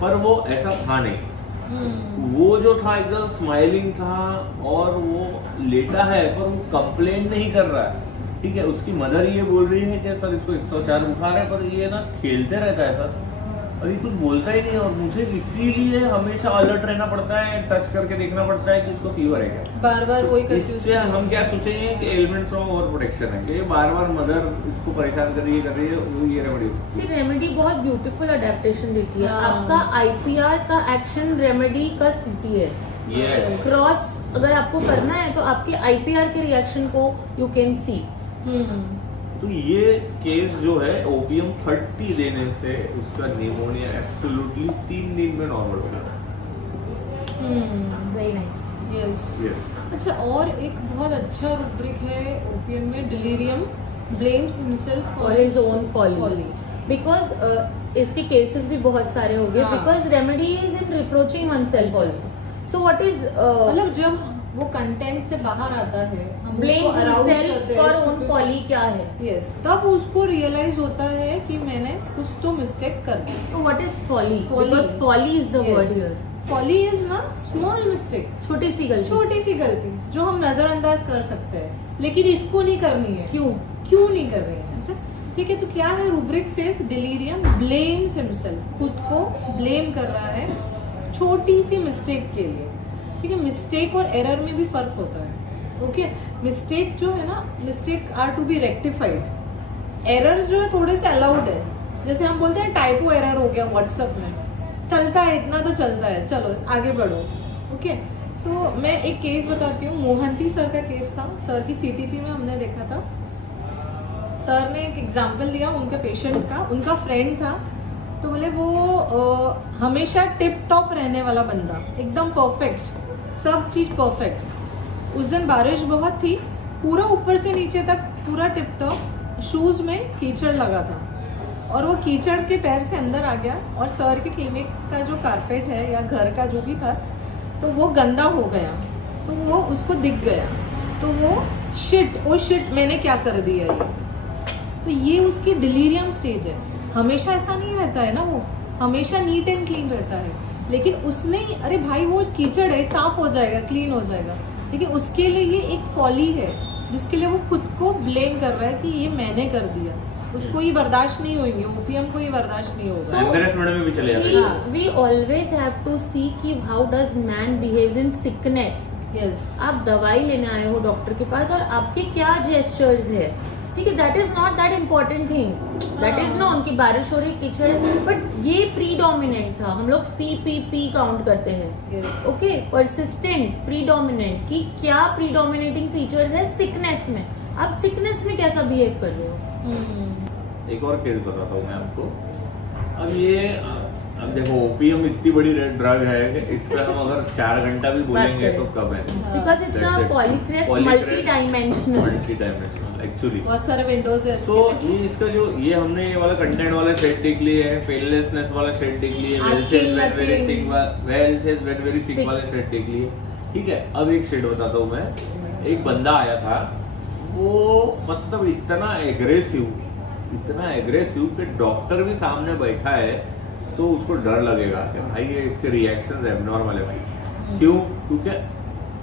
पर वो ऐसा था नहीं। वो जो था एकदम स्माइलिंग था और वो लेटा है पर वो कंप्लेन नहीं कर रहा है, ठीक है। उसकी मदर ये बोल रही है कि सर इसको 104 बुखार है, पर ये ना खेलते रहता है सर, और ये कुछ बोलता ही नहीं। और मुझे इसीलिए हमेशा अलर्ट रहना पड़ता है, टच करके देखना पड़ता है कि इसको फीवर है क्या। बार बार वही इससे हम क्या सोचेंगे कि एलिमेंट्स फ्रॉम ओवर प्रोटेक्शन है, कि ये बार बार मदर इसको परेशान कर रही है, वो ये रेमेडी। रेमेडी बहुत ब्यूटीफुल अडेप्टेशन देती है। हाँ। आपका आईपीआर का एक्शन रेमेडी का सिटी है। Yes. क्रॉस अगर आपको करना है तो आपके आईपीआर के रिएक्शन को यू कैन सी। तो ये केस जो है ओपीएम 30 देने से उसका निमोनिया एब्सोल्युटली 3 दिन में नॉर्मल हो गया। Very nice. यस अच्छा, और एक बहुत अच्छा रूब्रिक है ओपीएम में, delirium blames himself for his own folly, because इसके केसेस भी बहुत सारे हो गए, because remedy is in reproaching oneself also. So what is मतलब जब वो कंटेंट से बाहर आता है, हम blames himself for own folly क्या है, यस, तब उसको रियलाइज होता है कि मैंने कुछ तो मिस्टेक कर दी। तो what is folly? Folly. Because folly is the word here. Folly is ना स्मॉल मिस्टेक, छोटी सी गलती जो हम नजरअंदाज कर सकते हैं, लेकिन इसको नहीं करनी है। क्यों नहीं कर रहे हैं? अच्छा, ठीक है, तो क्या है rubric says delirium blames himself, खुद को ब्लेम कर रहा है छोटी सी मिस्टेक के लिए, ठीक है। मिस्टेक और एरर में भी फर्क होता है, ओके। मिस्टेक जो है ना, mistake are to be rectified, errors जो है थोड़े से अलाउड है। जैसे हम बोलते हैं टाइपो एरर हो गया व्हाट्सएप में, चलता है, इतना तो चलता है, चलो आगे बढ़ो, ओके। सो मैं एक केस बताती हूँ, मोहंती सर का केस था। सर की सीटीपी में हमने देखा था, सर ने एक एग्जाम्पल दिया उनके पेशेंट का, उनका फ्रेंड था। तो बोले वो हमेशा टिप टॉप रहने वाला बंदा, एकदम परफेक्ट, सब चीज परफेक्ट। उस दिन बारिश बहुत थी, पूरा ऊपर से नीचे तक पूरा टिप टॉप, शूज में कीचड़ लगा था और वो कीचड़ के पैर से अंदर आ गया और सर के क्लिनिक का जो कारपेट है या घर का जो भी था तो वो गंदा हो गया, तो वो उसको दिख गया, तो वो शिट मैंने क्या कर दिया ये। तो ये उसकी डिलीरियम स्टेज है। हमेशा ऐसा नहीं रहता है ना, वो हमेशा नीट एंड क्लीन रहता है, लेकिन उसने अरे भाई वो कीचड़ है, साफ हो जाएगा, क्लीन हो जाएगा, लेकिन उसके लिए ये एक फॉली है जिसके लिए वो खुद को ब्लेम कर रहा है कि ये मैंने कर दिया। उसको ये बर्दाश्त नहीं होंगे, ओपीएम को ये बर्दाश्त नहीं होगा। एम्बैरेसमेंट में भी चले जाते हैं। We always have to see कि how does man behaves in sickness. Yes. आप दवाई लेने आए हो डॉक्टर के पास और आपके क्या जेस्चर्स है, ठीक है, that is not that important thing. That is not उनकी बारिश हो रही, कीचड़ है, बट ये प्रीडोमिनेंट था। हम लोग पी काउंट करते हैं, ओके, परसिस्टेंट, प्रीडोमिनेंट, कि क्या प्रीडोमिनेटिंग फीचर्स है सिकनेस में। आप सिकनेस में कैसा बिहेव कर रहे हो। एक और केस बताता हूँ मैं आपको। अब देखो ओपीएम इतनी बड़ी ड्रग है कि इस पे हम अगर 4 घंटा भी बोलेंगे तो कम है, because it's a polycrest multi dimensional actually, बहुत सारे विंडोज है। सो ये इसका जो ये हमने ये वाला कंटेंट वाला शेड देख लिए है, पेनलेसनेस वाला शेड देख लिए, well says when very sick वाला शेड देख लिए, ठीक है। अब एक शेड बताता हूँ मैं। एक बंदा आया था, वो मतलब इतना एग्रेसिव कि डॉक्टर भी सामने बैठा है तो उसको डर लगेगा कि भाई ये इसके रिएक्शंस एबनॉर्मल है भाई। क्यों? क्योंकि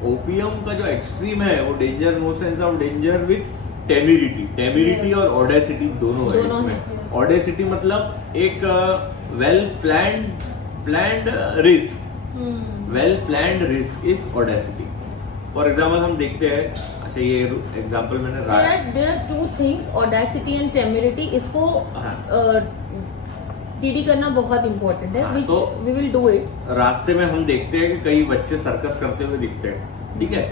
ओपीएम का जो एक्सट्रीम है वो danger, no sense of danger with temerity और ऑडेसिटी दोनों है इसमें। ऑडेसिटी मतलब एक well planned risk, well planned risk is audacity. For example हम देखते हैं, अच्छा ये एग्जाम्पल मैंने there are two things, audacity and temerity. इसको डीडी करना बहुत इंपॉर्टेंट है, which we will do it. रास्ते में हम देखते हैं कि कई बच्चे सर्कस करते हुए दिखते हैं, ठीक है,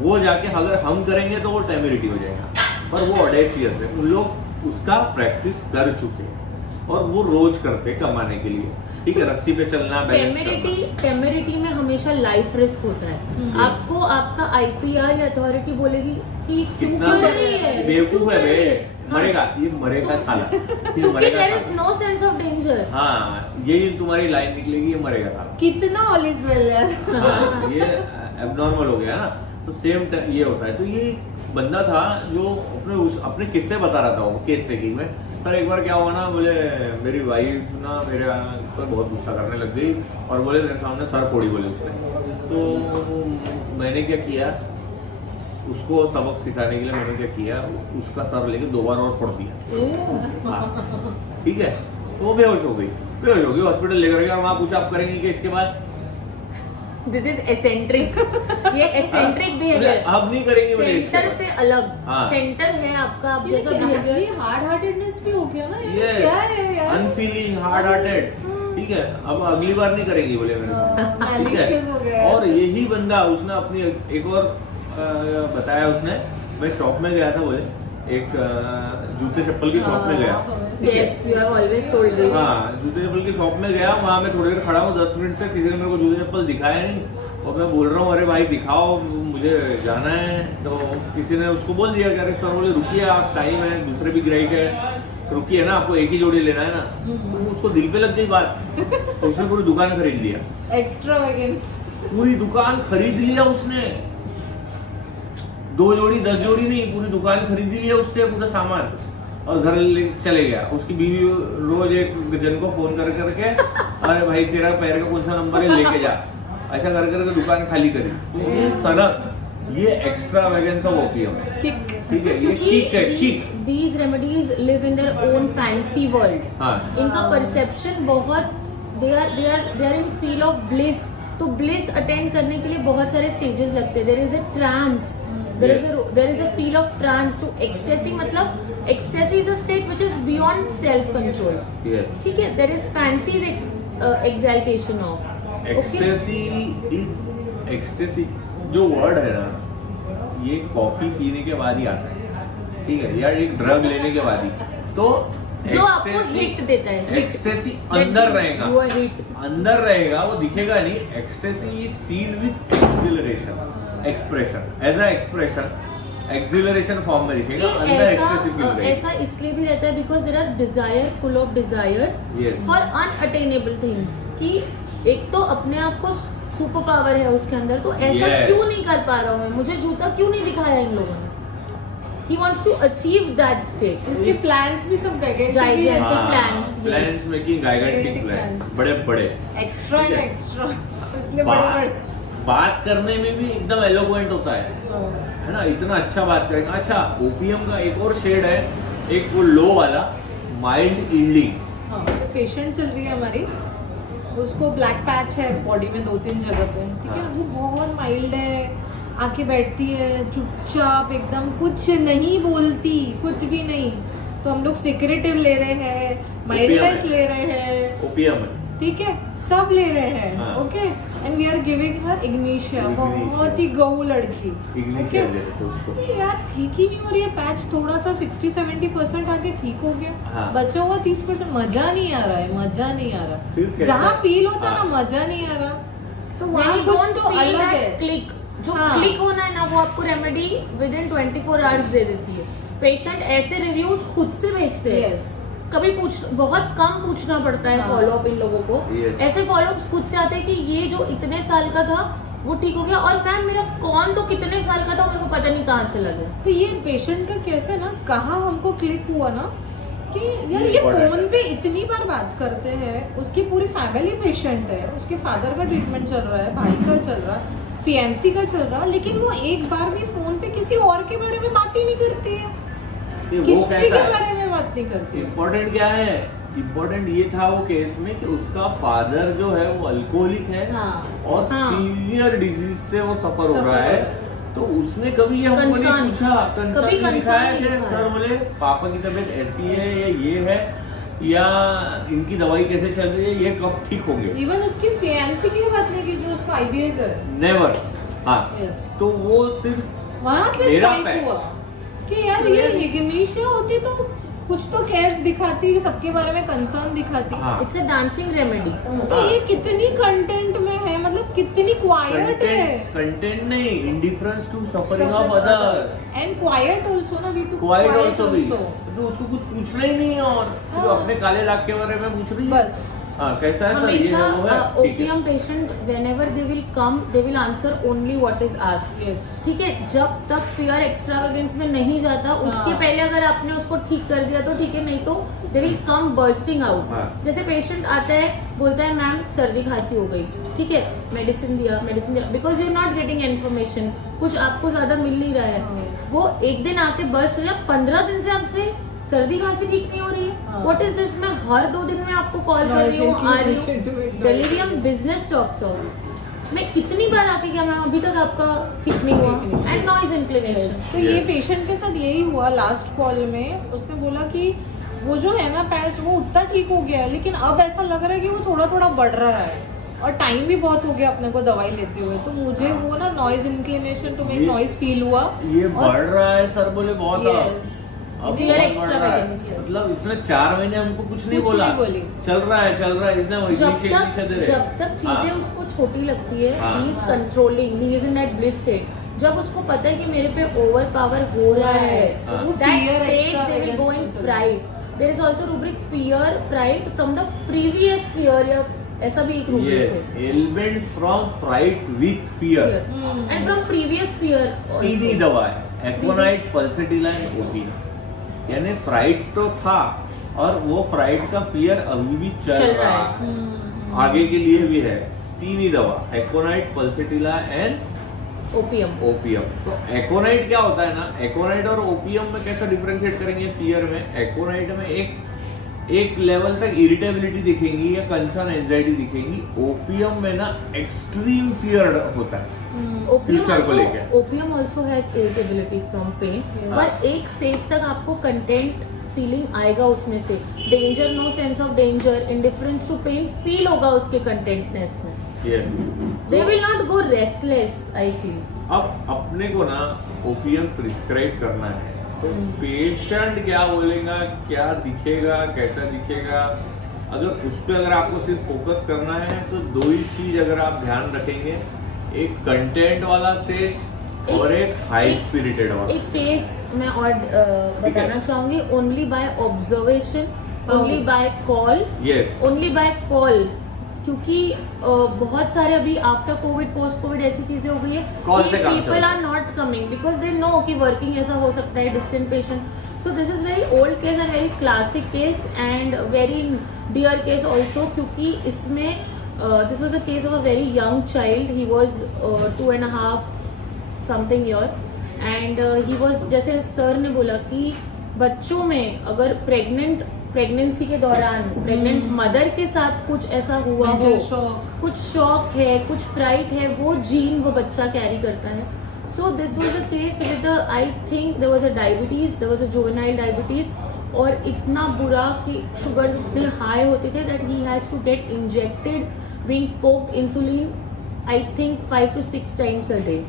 वो जाके अगर हम करेंगे तो वो टेमिरिटी हो जाएगा, पर वो ऑडेशियस है। उन लोग उसका प्रैक्टिस कर चुके हैं और वो रोज करते हैं कमाने के लिए, ठीक है, रस्सी पे चलना, बैलेंस करना। टेमिरिटी में हमेशा लाइफ रिस्क होता है। आपको आपका आईपीआर या अथॉरिटी बोलेगी कि कितना बेवकूफ है बे, मरेगा, ये मरेगा साला, ये मरेगा there is no sense of danger. हाँ, यही तुम्हारी लाइन निकलेगी, ये मरेगा साला, कितना ऑल इज वेल यार। हाँ, ये एबनॉर्मल हो गया ना। तो सेम ये होता है। तो ये बंदा था जो अपने किस्से बता रहा था वो केस टेकिंग में। सर एक बार क्या हुआ ना, बोले मेरी वाइफ ना मेरे पर बहुत गुस्सा करने लग गई और बोले मेरे सामने सर फोड़ी, बोले उसने। तो मैंने क्या किया, उसको सबक सिखाने के लिए मैंने क्या किया, उसका सर लेके 2 बार और फोड़ दिया। हाँ, ठीक है, तो वो बेहोश हो गई, हॉस्पिटल लेकर गया और वहाँ पूछा आप करेंगी कि इसके बाद दिस इज एसेंट्रिक, ये एसेंट्रिक बिहेवियर। अब नहीं करेंगे बोले, सेंटर से अलग। हाँ। सेंटर है आपका, आप जैसा बिहेवियर। ये हार्ड हार्टेडनेस भी हो गया ना ये क्या है यार, अनफीलिंग, हार्ड हार्टेड, ठीक है, अब अगली बार नहीं करेंगी बोले मैंने, ठीक malicious हो गया है। है। और यही बंदा उसने अपनी एक और बताया, उसने, मैं शॉप में गया था, बोले एक जूते चप्पल की शॉप में गया, ठीक है, Yes, you have always told this. हाँ, जूते चप्पल की शॉप में गया, वहाँ मैं थोड़ी देर खड़ा हूँ, 10 मिनट से किसी ने मेरे को जूते चप्पल दिखाया नहीं, और मैं बोल रहा हूँ अरे भाई दिखाओ मुझे जाना है। तो किसी ने उसको बोल दिया कि अरे सर, बोले रुकिए आप, टाइम है, दूसरे भी ग्राहक है, रुकिए ना, आपको एक ही जोड़ी लेना है ना। तो उसको दिल पे लग गई बात, तो उसने पूरी दुकान खरीद लिया, एक्स्ट्रावेगेंस, पूरी दुकान खरीद लिया उसने, 2 जोड़ी 10 जोड़ी नहीं, पूरी दुकान खरीद लिया उससे, पूरा सामान, और घर चले गया। उसकी बीवी रोज एक जन को फोन कर करके अरे भाई तेरा पैर का कौन सा नंबर है, लेके जा, ऐसा कर करके दुकान खाली करी। तो ये सनक, ये एक्स्ट्रावेगेंस ऑफ ओपीएम, ठीक है, ये किक है, kick. These remedies live in their own fancy world. हाँ, इनका परसेप्शन बहुत, they are in feel of bliss. तो ब्लिस अटेंड करने के लिए बहुत सारे स्टेजेस लगते हैं। There is a trance, there is a feel of trance to ecstasy. मतलब ecstasy is a state which is beyond self control, ठीक है। There is fancy exaltation of ecstasy जो वर्ड है ना, ये कॉफी पीने के बाद ही आता है, ठीक है, या एक ड्रग लेने के बाद ही। तो जो आपको हिट देता है, एक्सटेसी अंदर रहेगा, अंदर रहेगा, वो दिखेगा नहीं। Ecstasy is seen with acceleration, expression, as a expression, acceleration form में दिखेगा, अंदर एक्सटेसी फील रहेगा। ऐसा इसलिए भी रहता है because there are desire, full of desires for unattainable things. कि एक तो अपने आप को सुपर पावर है उसके अंदर, तो ऐसा क्यों नहीं कर पा रहा हूँ मैं, मुझे जूता क्यों नहीं दिखाया इन लोगों ने। He wants to achieve that state. इसके प्लान्स भी सब gigantic plans, plans making, gigantic plans, बड़े बड़े, एक्स्ट्रा एंड एक्स्ट्रा, इसलिए बड़े बात करने में भी एकदम एलोक्वेंट होता है ना, इतना अच्छा बात करेंगे। अच्छा, ओपीएम का एक और शेड है, एक वो लो वाला, माइल्ड ईल्डिंग। हाँ, पेशेंट चल रही है हमारी, उसको ब्लैक पैच है बॉडी में 2-3 जगह पे, ठीक है, वो बहुत माइल्ड है, आके बैठती है चुपचाप एकदम, कुछ नहीं बोलती, कुछ भी नहीं। तो हम लोग सिक्रेटिव ले रहे हैं, माइल्डनेस ले रहे हैं, ओपीएम, ठीक है, सब ले रहे हैं, हाँ। Okay, and we are giving her ignatia, बहुत ही गऊ लड़की, ओके। यार ठीक ही नहीं हो रही है, पैच थोड़ा सा 60-70% आके ठीक हो गया, हाँ। बचा हुआ 30%, मजा नहीं आ रहा है, मजा नहीं आ फिर रहा, कैसा? जहाँ फील होता हाँ। ना मजा नहीं आ रहा, तो When वहाँ you कुछ don't तो feel अलग that है। click, जो हाँ। क्लिक होना है ना, वो आपको रेमेडी विद इन 24 आवर्स दे देती है। पेशेंट ऐसे रिव्यूज खुद से भेजते हैं, यस, कभी बहुत कम पूछना पड़ता है हाँ। फॉलो अप इन लोगों को। Yes. ऐसे फॉलो अप खुद से आते हैं कि ये जो इतने साल का था वो ठीक हो गया, और मैम मेरा कौन तो कितने साल का था मेरे को पता नहीं कहाँ चला गया। तो ये पेशेंट का कैसे ना, कहाँ हमको क्लिक हुआ ना कि यार ये फोन पे इतनी बार बात करते हैं, उसकी पूरी फैमिली पेशेंट है, उसके फादर का ट्रीटमेंट चल रहा है, भाई का चल रहा है, फियांसी का चल रहा, लेकिन वो एक बार भी फोन पे किसी और के बारे में बात ही नहीं करती है, वो किसी के कैसा बारे में बात नहीं करती। इम्पोर्टेंट क्या है, इम्पोर्टेंट ये था वो केस में कि उसका फादर जो है वो अल्कोहलिक है और सीवियर डिजीज से वो सफर हो रहा है। तो उसने कभी ये हमको नहीं पूछा, कंसर्न नहीं दिखाया कि सर बोले पापा की तबीयत ऐसी है या ये है या इनकी दवाई कैसे चल रही है, ये कब ठीक होंगे। इवन उसकी फियांसी की बात नहीं की जो उसका आईबीएस है, नेवर। हाँ तो वो सिर्फ वहाँ पे स्ट्राइक हुआ कि यार ये इग्निशिया होती तो कुछ तो केयर्स दिखाती, सबके बारे में कंसर्न दिखाती। It's a dancing remedy. तो ये कितनी कंटेंट में है, मतलब कितनी क्वाइट है। कंटेंट नहीं, indifference to suffering of others and quiet also ना, वी टू क्वाइट आल्सो भी। तो उसको कुछ पूछना ही नहीं है और सिर्फ अपने काले दाग के बारे में पूछ रही है बस। हाँ कैसा है सर, ये हमेशा है वो है, ठीक है। Opium patient whenever they will come they will answer only what is asked। ठीक है, जब तक फियर एक्स्ट्रावेगेंस में नहीं जाता उसके पहले अगर आपने उसको ठीक कर दिया तो ठीक है, नहीं तो they will come bursting out। जैसे पेशेंट आता है बोलता है मैम सर्दी खांसी हो गई, ठीक है मेडिसिन दिया because you are not getting information, कुछ आपको ज्यादा मिल नहीं रहा है। वो एक दिन आके बर्स्ट हो, 15 दिन से आपसे सर्दी खांसी ठीक नहीं हो रही है। What is this? मैं हर 2 दिन में आपको कॉल कर रही हूँ, आ रही हूँ, डिलीरियम बिजनेस टॉक्स ऑफ। मैं कितनी बार आके क्या मैम अभी तक आपका ठीक नहीं हुआ, एंड नॉइज इंक्लिनेशन। तो ये पेशेंट के साथ यही हुआ लास्ट कॉल में। उसने बोला कि वो जो है ना पैच वो उतना ठीक हो गया है, लेकिन अब ऐसा लग रहा है कि वो थोड़ा थोड़ा बढ़ रहा है और टाइम भी बहुत हो गया अपने को दवाई लेते हुए। तो मुझे वो ना noise inclination to make noise feel हुआ। ये बढ़ रहा है सर बोले बहुत अब Fear बहुत बढ़ रहा है। extravagance, मतलब इसने 4 महीने हमको कुछ नहीं कुछ बोला, नहीं बोली। चल रहा है इसने जब तक चीजें उसको छोटी लगती है, he is controlling, he is in that bliss state. जब उसको पता है कि मेरे पे ओवर पावर हो रहा है, that stage they will go in fright. There is also rubric fear fright from the previous fear, या ऐसा भी एक रूब्रिक है, elements from fright with fear and from previous fear. 3 ही दवा है, एक्वोनाइट, पल्सेटिला एंड ओपीएम। यानी फ्राइट तो था और वो फ्राइट का फियर अभी भी चल रहा है, आगे के लिए भी है। 3 ही दवा, एक्वोनाइट, पल्सेटिला एंड ओपीएम। तो एक्वोनाइट क्या होता है ना, एक्वोनाइट और ओपीएम में कैसा डिफरेंशिएट करेंगे फियर में। एक्वोनाइट में एक लेवल तक इरिटेबिलिटी दिखेंगी या कंसर्न एंजाइटी दिखेंगी। ओपीएम में ना एक्सट्रीम फियर होता है फ्यूचर को लेके। Opium also has irritability from pain, पर एक स्टेज तक आपको कंटेंट फीलिंग आएगा उसमें से, danger, no sense of danger, indifference to pain feel होगा उसके कंटेंटनेस में। They will not go restless, I feel. अब अपने को ना ओपीएम प्रिस्क्राइब करना है तो पेशेंट क्या बोलेगा, क्या दिखेगा, कैसा दिखेगा, उस पर अगर आपको सिर्फ फोकस करना है तो 2 ही चीज अगर आप ध्यान रखेंगे, एक कंटेंट वाला स्टेज और एक हाई स्पिरिटेड वाला। एक केस मैं और बताना चाहूंगी, only by observation, only by call, only by call, क्योंकि बहुत सारे अभी आफ्टर कोविड, पोस्ट कोविड ऐसी चीजें हो गई है, people are not coming because they know कि वर्किंग ऐसा हो सकता है, distant patient. So this is very old case and very classic case and very dear case also, क्योंकि इसमें this was a case of a very young child. He was 2.5 something year and he was, जैसे sir ने बोला कि बच्चों में अगर pregnancy के दौरान प्रेग्नेंट मदर के साथ कुछ ऐसा हुआ हो, कुछ शॉक है, कुछ फ्राइट है, वो जीन वो बच्चा कैरी करता है। So this was a case with I think there was a diabetes, there was a juvenile diabetes, और इतना बुरा कि शुगर्स इतने हाई होते थे that he has to get injected, being poked insulin I think 5 to 6 times a day।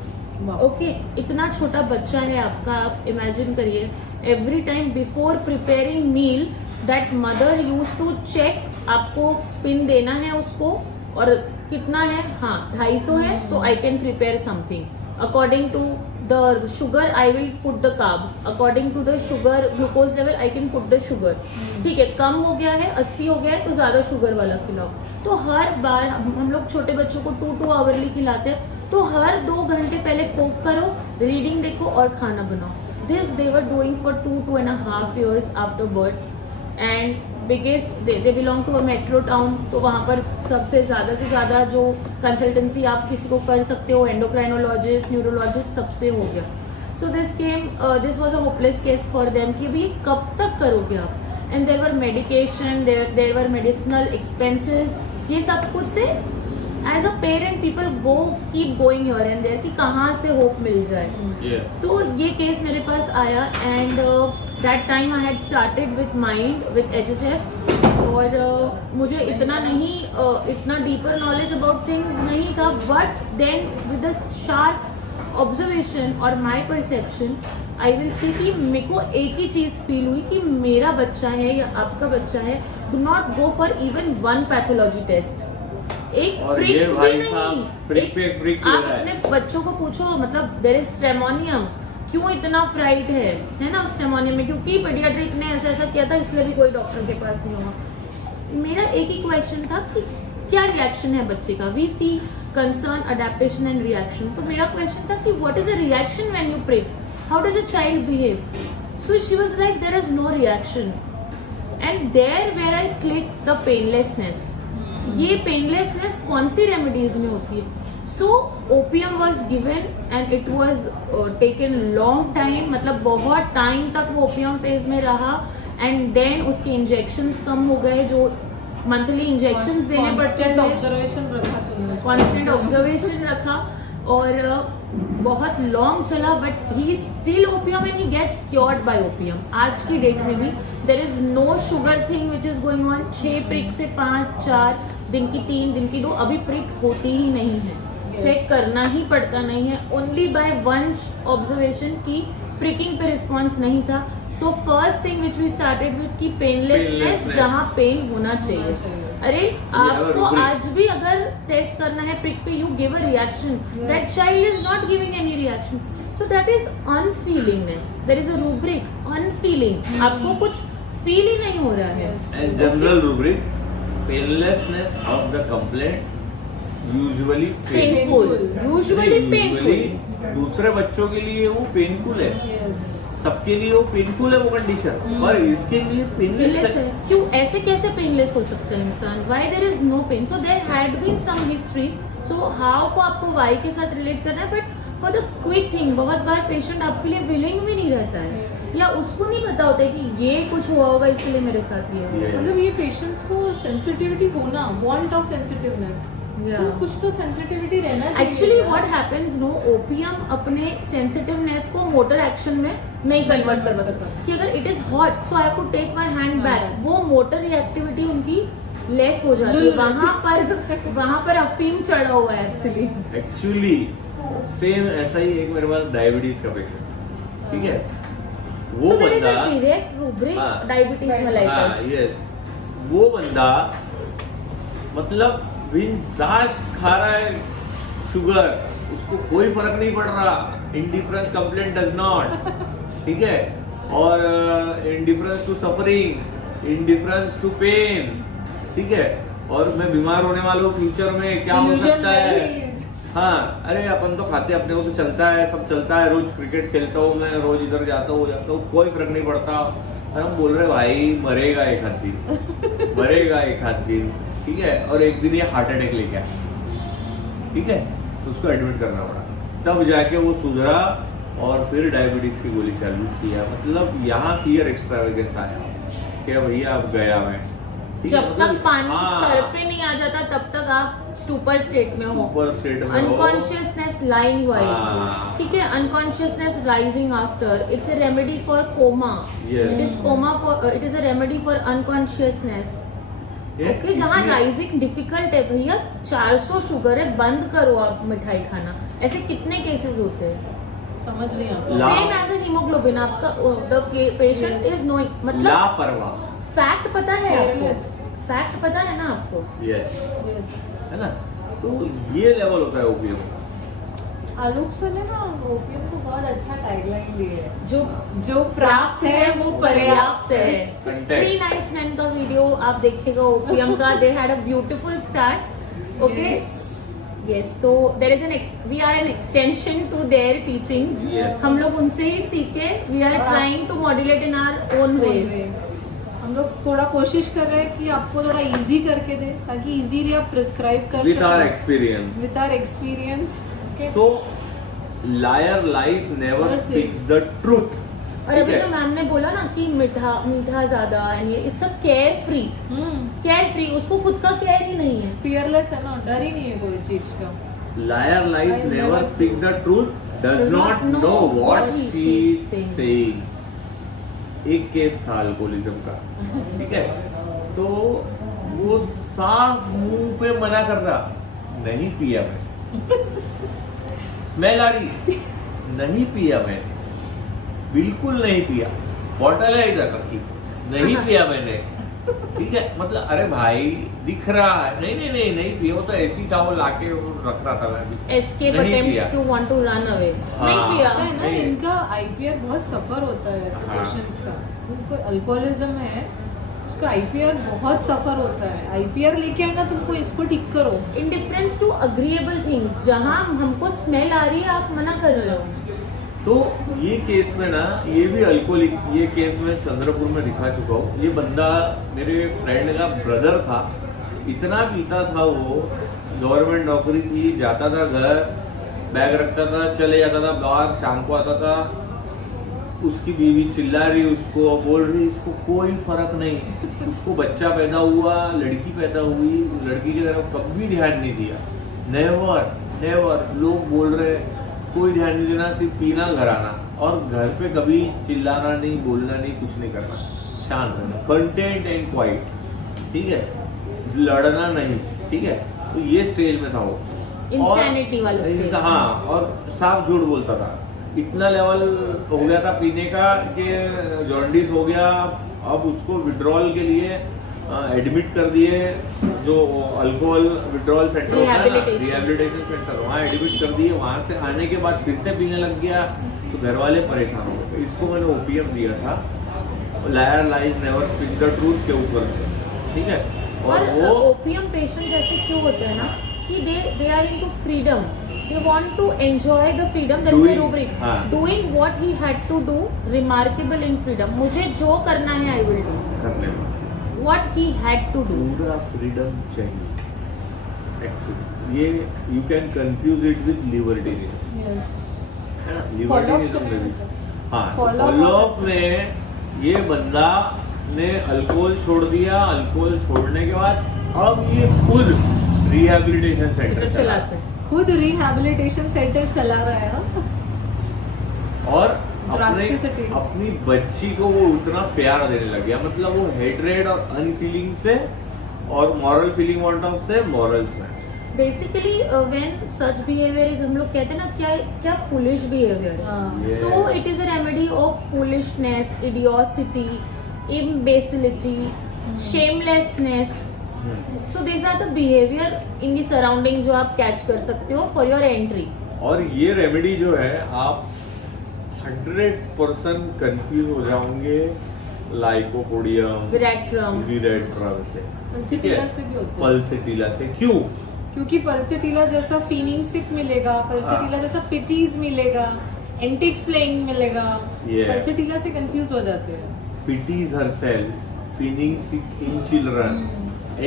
Okay, इतना छोटा बच्चा है आपका, आप इमेजिन करिए, every time before preparing meal that mother use to check, आपको पिन देना है उसको और कितना है, हाँ 250 है तो I can prepare something according to the sugar I will put the carbs, according to the sugar glucose level I can put the sugar। ठीक है, कम हो गया है, 80 हो गया है तो ज्यादा शुगर वाला खिलाओ। तो हर बार हम लोग छोटे बच्चों को 2 आवरली खिलाते हैं, तो हर 2 घंटे पहले पोक करो, रीडिंग देखो और खाना बनाओ। This they were doing for 2.5 years after birth and biggest, they belong to a metro town, तो वहाँ पर सबसे ज़्यादा से ज़्यादा जो कंसल्टेंसी आप किसी को कर सकते हो, एंडोक्राइनोलॉजिस्ट, न्यूरोलॉजिस्ट, सबसे हो गया. So this was a hopeless case for them कि भाई कब तक करोगे आप. And there were medication, there were medicinal expenses, ये सब कुछ से as a parent people keep going here and there कि कहाँ से होप मिल जाए. सो ये केस मेरे पास आया and that time I had started with mind with HHF. और मुझे इतना डीपर नॉलेज अबाउट थिंग्स नहीं था, but then with the sharp observation और my perception I will say कि मेरे को एक ही चीज फील हुई कि मेरा बच्चा है या आपका बच्चा है, do not go for even one pathology test. एक प्रिक भी नहीं, आप अपने बच्चों को पूछो, मतलब देयर इज स्ट्रेमोनियम, क्यों इतना फ्राइट है ना उस स्ट्रेमोनियम में, क्योंकि पीडियाट्रिक ने ऐसा किया था इसलिए भी कोई डॉक्टर के पास नहीं होगा. मेरा एक ही क्वेश्चन था कि क्या रिएक्शन है बच्चे का. We see concern, adaptation and reaction. तो मेरा क्वेश्चन था कि what is a reaction when you prick, how does a child behave. So she was like there is no reaction and there were I click the painlessness. ये painlessness कौन सी remedies में होती है. So opium was given and it was taken long time, मतलब बहुत time तक वो ओपियम फेज में रहा. एंड देन उसके इंजेक्शंस कम हो गए, जो मंथली इंजेक्शंस देने पड़ते थे. कॉन्स्टेंट ऑब्जर्वेशन रखा और बहुत लॉन्ग चला, but he still opium and he gets cured by opium. आज की डेट में भी there is no sugar thing which is going on. 6 prick से 5, 4 दिन की 3, दिन की 2, अभी प्रिक्स होती ही नहीं है. चेक करना ही पड़ता नहीं है. ओनली बाय वन ऑब्जर्वेशन की प्रिकिंग पे रिस्पॉन्स नहीं था. So first thing which we started with की पेनलेसनेस, जहाँ पेन होना चाहिए. अरे आपको आज भी अगर टेस्ट करना है प्रिक पे, you give a reaction, that child is not giving any reaction. So that is unfeelingness. There is a rubric unfeeling. आपको कुछ फील ही नहीं हो रहा है. General rubric, painlessness of the complaint usually painful. दूसरे बच्चों के लिए वो पेनफुल है, सबके लिए वो पेनफुल है वो कंडीशन, पर इसके लिए पेनलेस है. क्यों ऐसे कैसे पेनलेस हो सकता है इंसान? Why there is no pain? So there had been some history. So how को आपको वाई के साथ रिलेट करना है, but for the quick thing बहुत बार पेशेंट आपके लिए विलिंग भी नहीं रहता है, या उसको नहीं पता होता है कि ये कुछ हुआ होगा इसलिए मेरे साथ ये हुआ. मतलब ये पेशेंट्स को सेंसिटिविटी होना, वांट ऑफ सेंसिटिवनेस, कुछ तो सेंसिटिविटी रहना चाहिए. Actually what happens no, opium अपने सेंसिटिवनेस को मोटर एक्शन में नहीं कन्वर्ट कर सकता. कि अगर it is hot so I have to take my hand back, वो मोटर रिएक्टिविटी उनकी लेस हो जाती है. वहाँ पर अफीम चढ़ा हुआ है एक्चुअली सेम ऐसा ही एक मेरे पास डायबिटीज का पेशेंट, ठीक है. वो बंदा डायबिटीज मेलाइटिस, यस, वो बंदा मतलब बिंदास खा रहा है शुगर, उसको कोई फर्क नहीं पड़ रहा. इंडिफरेंस कंप्लेंट डज नॉट, ठीक है. और indifference to suffering, indifference to pain, ठीक है. और मैं बीमार होने वाला हूँ फ्यूचर में, क्या हो सकता है. हाँ, अरे अपन तो खाते, अपने को तो चलता है, सब चलता है. रोज क्रिकेट खेलता हूँ मैं, रोज इधर जाता हूँ, कोई फर्क नहीं पड़ता. और हम बोल रहे भाई मरेगा एक आध दिन, मरेगा एक आध दिन, ठीक है. और एक दिन ये हार्ट अटैक लेके आया, ठीक है, उसको एडमिट करना पड़ा. तब जाके वो सुधरा और फिर डायबिटीज की गोली चालू किया. मतलब यहाँ फियर एक्स्ट्रावेगेंस आया कि भैया अब गया मैं. जब तक पानी सर पे नहीं आ जाता तब तक आप स्टूपर स्टेट में हो, अनकॉन्शियसनेस लाइंग वाइज, ठीक है. Unconsciousness rising after, it's a remedy for coma. It is coma for, it is a remedy for unconsciousness. Okay, जहाँ राइजिंग डिफिकल्ट है भैया, 400 शुगर है, बंद करो आप मिठाई खाना. ऐसे कितने केसेस होते हैं, समझ नहीं आता. सेम एज अ हीमोग्लोबिन, आपका द पेशेंट इज नोइंग, मतलब लापरवाह. फैक्ट पता है आपको, फैक्ट पता है ना आपको. यस, है ना. तो ये लेवल होता है ओपियम. आलोक सर ने ना ओपियम को बहुत अच्छा टाइटलाइन दी है, जो प्राप्त है वो पर्याप्त है. 3 nice men का वीडियो आप देखिएगा ओपियम का. They had a beautiful start. Okay, yes, so there is we are an extension to their teachings. Yes. हम लोग उनसे ही सीखे. We are trying to modulate in our own ways. हम लोग थोड़ा कोशिश कर रहे हैं कि आपको थोड़ा इजी करके दे, ताकि इजीली आप प्रिस्क्राइब कर with our experience so liar lies never speaks the truth. और अभी जो मैम ने बोला ना कि मीठा मीठा ज्यादा, एंड ये इट्स अ केयर फ्री, उसको खुद का केयर ही नहीं है, फियरलेस है ना, डर ही नहीं है कोई चीज का। Liar lies never speaks the truth, does not know what she is saying. एक केस था अल्कोहलिज्म का, ठीक है, तो वो साफ मुंह पे मना कर रहा, नहीं पिया मैं, स्मेल आ रही, नहीं पिया मैंने, बिल्कुल नहीं पिया, बॉटल है इधर रखी, नहीं पिया मैंने, ठीक है, मतलब अरे भाई दिख रहा है, नहीं पिया, वो तो ऐसी था, वो लाके वो रख रहा था, मैं भी एस्केप नहीं पिया। Attempts to want to run away, नहीं हाँ। पिया। है ना, नहीं। इनका आईपीआर बहुत सफर होता है ऐसे हाँ। पेशेंट्स का। उनको अल्कोहलिज्म है, उसका आईपीआर बहुत सफर होता है। आईपीआर लेके आएगा, तुमको इसको ठीक करो। Indifference to agreeable things, जहाँ हमको स्मेल आ रही है आप मना कर रहे हो। तो ये केस में ना, ये भी अल्कोहलिक, ये केस में चंद्रपुर में दिखा चुका हूँ। ये बंदा मेरे फ्रेंड का ब्रदर था, इतना पीता था वो, गवर्नमेंट नौकरी थी, जाता था घर, बैग रखता था, चले जाता था बाहर, शाम को आता था, उसकी बीवी चिल्ला रही, उसको बोल रही, इसको कोई फर्क नहीं, उसको बच्चा पैदा हुआ, लड़की पैदा हुई, लड़की की तरफ कभी ध्यान नहीं दिया, नेवर, लोग बोल रहे, कोई ध्यान नहीं देना, सिर्फ पीना, घर आना, और घर पे कभी चिल्लाना नहीं, बोलना नहीं, कुछ नहीं करना, शांत रहना, कंटेंट एंड क्वाइट, ठीक है, लड़ना नहीं, ठीक है। तो ये स्टेज में था वो, इंसैनिटी वाला स्टेज। हाँ, और साफ झूठ बोलता था, इतना लेवल हो गया था पीने का कि जॉन्डिस हो गया। अब उसको विड्रॉल के लिए एडमिट कर दिए, जो अल्कोहल विड्रॉल सेंटर होता है ना, रिहैबिलिटेशन सेंटर, वहाँ एडमिट कर दिए। वहाँ से आने के बाद फिर से पीने लग गया, तो घर वाले परेशान हो गए। इसको मैंने ओपीएम दिया था, liar lies never speak the truth के ऊपर से, ठीक है। और वो ओपीएम पेशेंट्स ऐसे क्यों होते हैं ना कि they are into freedom, they want to enjoy the freedom, there is a rubric, doing what he had to do, remarkable in freedom, मुझे जो करना है I will do, करने में what he had to do, पूरा freedom चाहिए actually. ये you can confuse it with libertarian, है ना, लिबर्टीरियनिज्म में भी। हाँ, फॉलो अप में ये बंदा ने अल्कोहल छोड़ दिया, अल्कोहल छोड़ने के बाद अब ये खुद रिहैबिलिटेशन सेंटर चलाते हैं, खुद रिहैबिलिटेशन सेंटर चला रहा है, और अपनी बच्ची को वो उतना प्यार देने लग गया, मतलब वो हेट्रेड और अनफीलिंग से और मॉरल फीलिंग वांट ऑफ से मॉरल्स में। Basically when such behaviour is, हम लोग कहते हैं ना क्या foolish behaviour, so it is a remedy of foolishness, idiocy, imbecility, shamelessness. So this are the behaviour in the surrounding जो आप कैच कर सकते हो फॉर योर एंट्री। और ये रेमेडी जो है, आप 100% कंफ्यूज हो जाओगे लाइकोपोडियम, विरेट्रम से, पल्सिटिला से भी होता है। पल्सिटिला से क्यों? क्योंकि पल्सिटिला जैसा फीनिंग सिक मिलेगा, पल्सिटिला जैसा पिटीज मिलेगा, एंटिक्स प्लेइंग मिलेगा, पल्सिटिला से कंफ्यूज हो जाते हैं। पिटीज herself, feeling sick in children,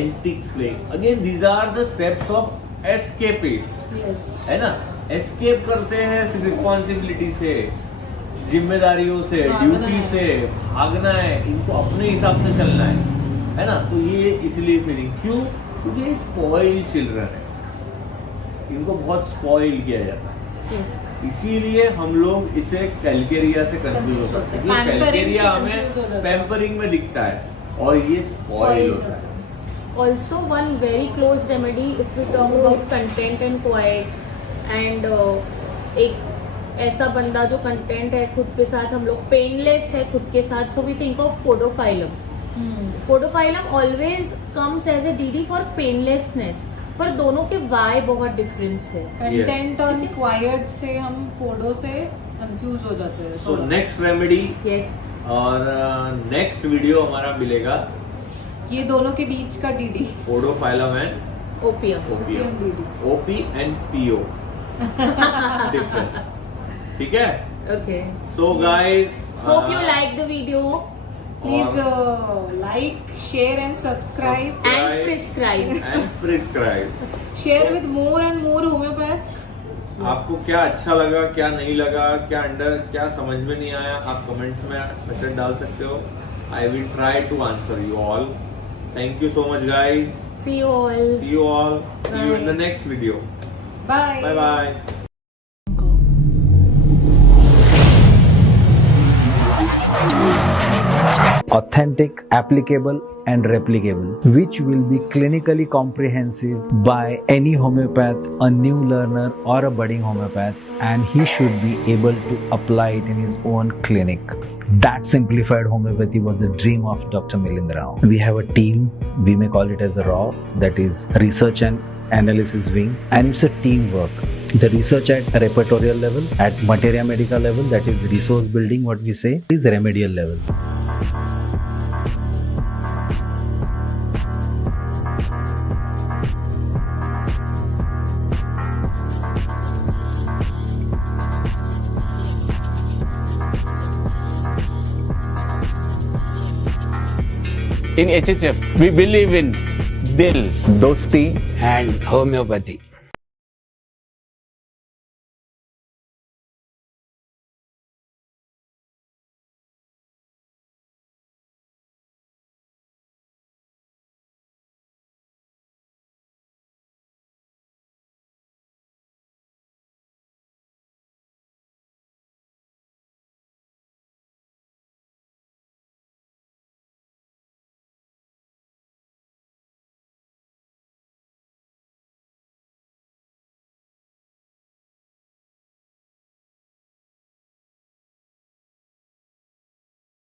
antics playing, again these are the steps of escapist, yes, है ना, एस्केप करते हैं रिस्पॉन्सिबिलिटी से, जिम्मेदारियों से, ड्यूटी से भागना है, इनको अपने हिसाब से चलना है ना। तो ये इसलिए फीलिंग क्यों? क्योंकि ये स्पॉइल्ड चिल्ड्रन है, इनको बहुत स्पॉइल किया जाता है, इसीलिए हम लोग इसे कैलकेरिया से कंफ्यूज हो सकते हैं। क्योंकि कैलकेरिया हमें पैम्परिंग में दिखता है और ये स्पॉइल होता है। Also one very close remedy if we talk about content and quiet and एक ऐसा बंदा जो कंटेंट है खुद के साथ, हम लोग पेनलेस है खुद के साथ, so we think of podophyllum. Podophyllum always comes as a DD for painlessness, पर दोनों के वाई बहुत डिफरेंस है। कंटेंट और क्वाइट से हम पोडो से कंफ्यूज हो जाते हैं। सो नेक्स्ट रेमेडी, यस, और नेक्स्ट वीडियो हमारा मिलेगा ये दोनों के बीच का DD, podophyllum and opium, OP and PO difference, ठीक है। Okay, so guys, hope you like the video, Please like, share and subscribe. And prescribe. And prescribe. Share with more and more homeopaths. आपको क्या अच्छा लगा, क्या नहीं लगा, क्या समझ में नहीं आया, आप कमेंट्स में मैसेज डाल सकते हो. I will try to answer you all. Thank you so much, guys. See you all. See you all. See you in the Bye. next video. Bye. Bye bye. Authentic, applicable and replicable, which will be clinically comprehensive by any homeopath, a new learner or a budding homeopath, and he should be able to apply it in his own clinic. That simplified homeopathy was the dream of Dr. Milind Rao. We have a team, we may call it as a RAW, that is Research and Analysis Wing, and it's a teamwork. The research at repertorial level, at materia medica level, that is resource building, what we say, is remedial level. In HHF, we believe in Dil, Dosti and homeopathy.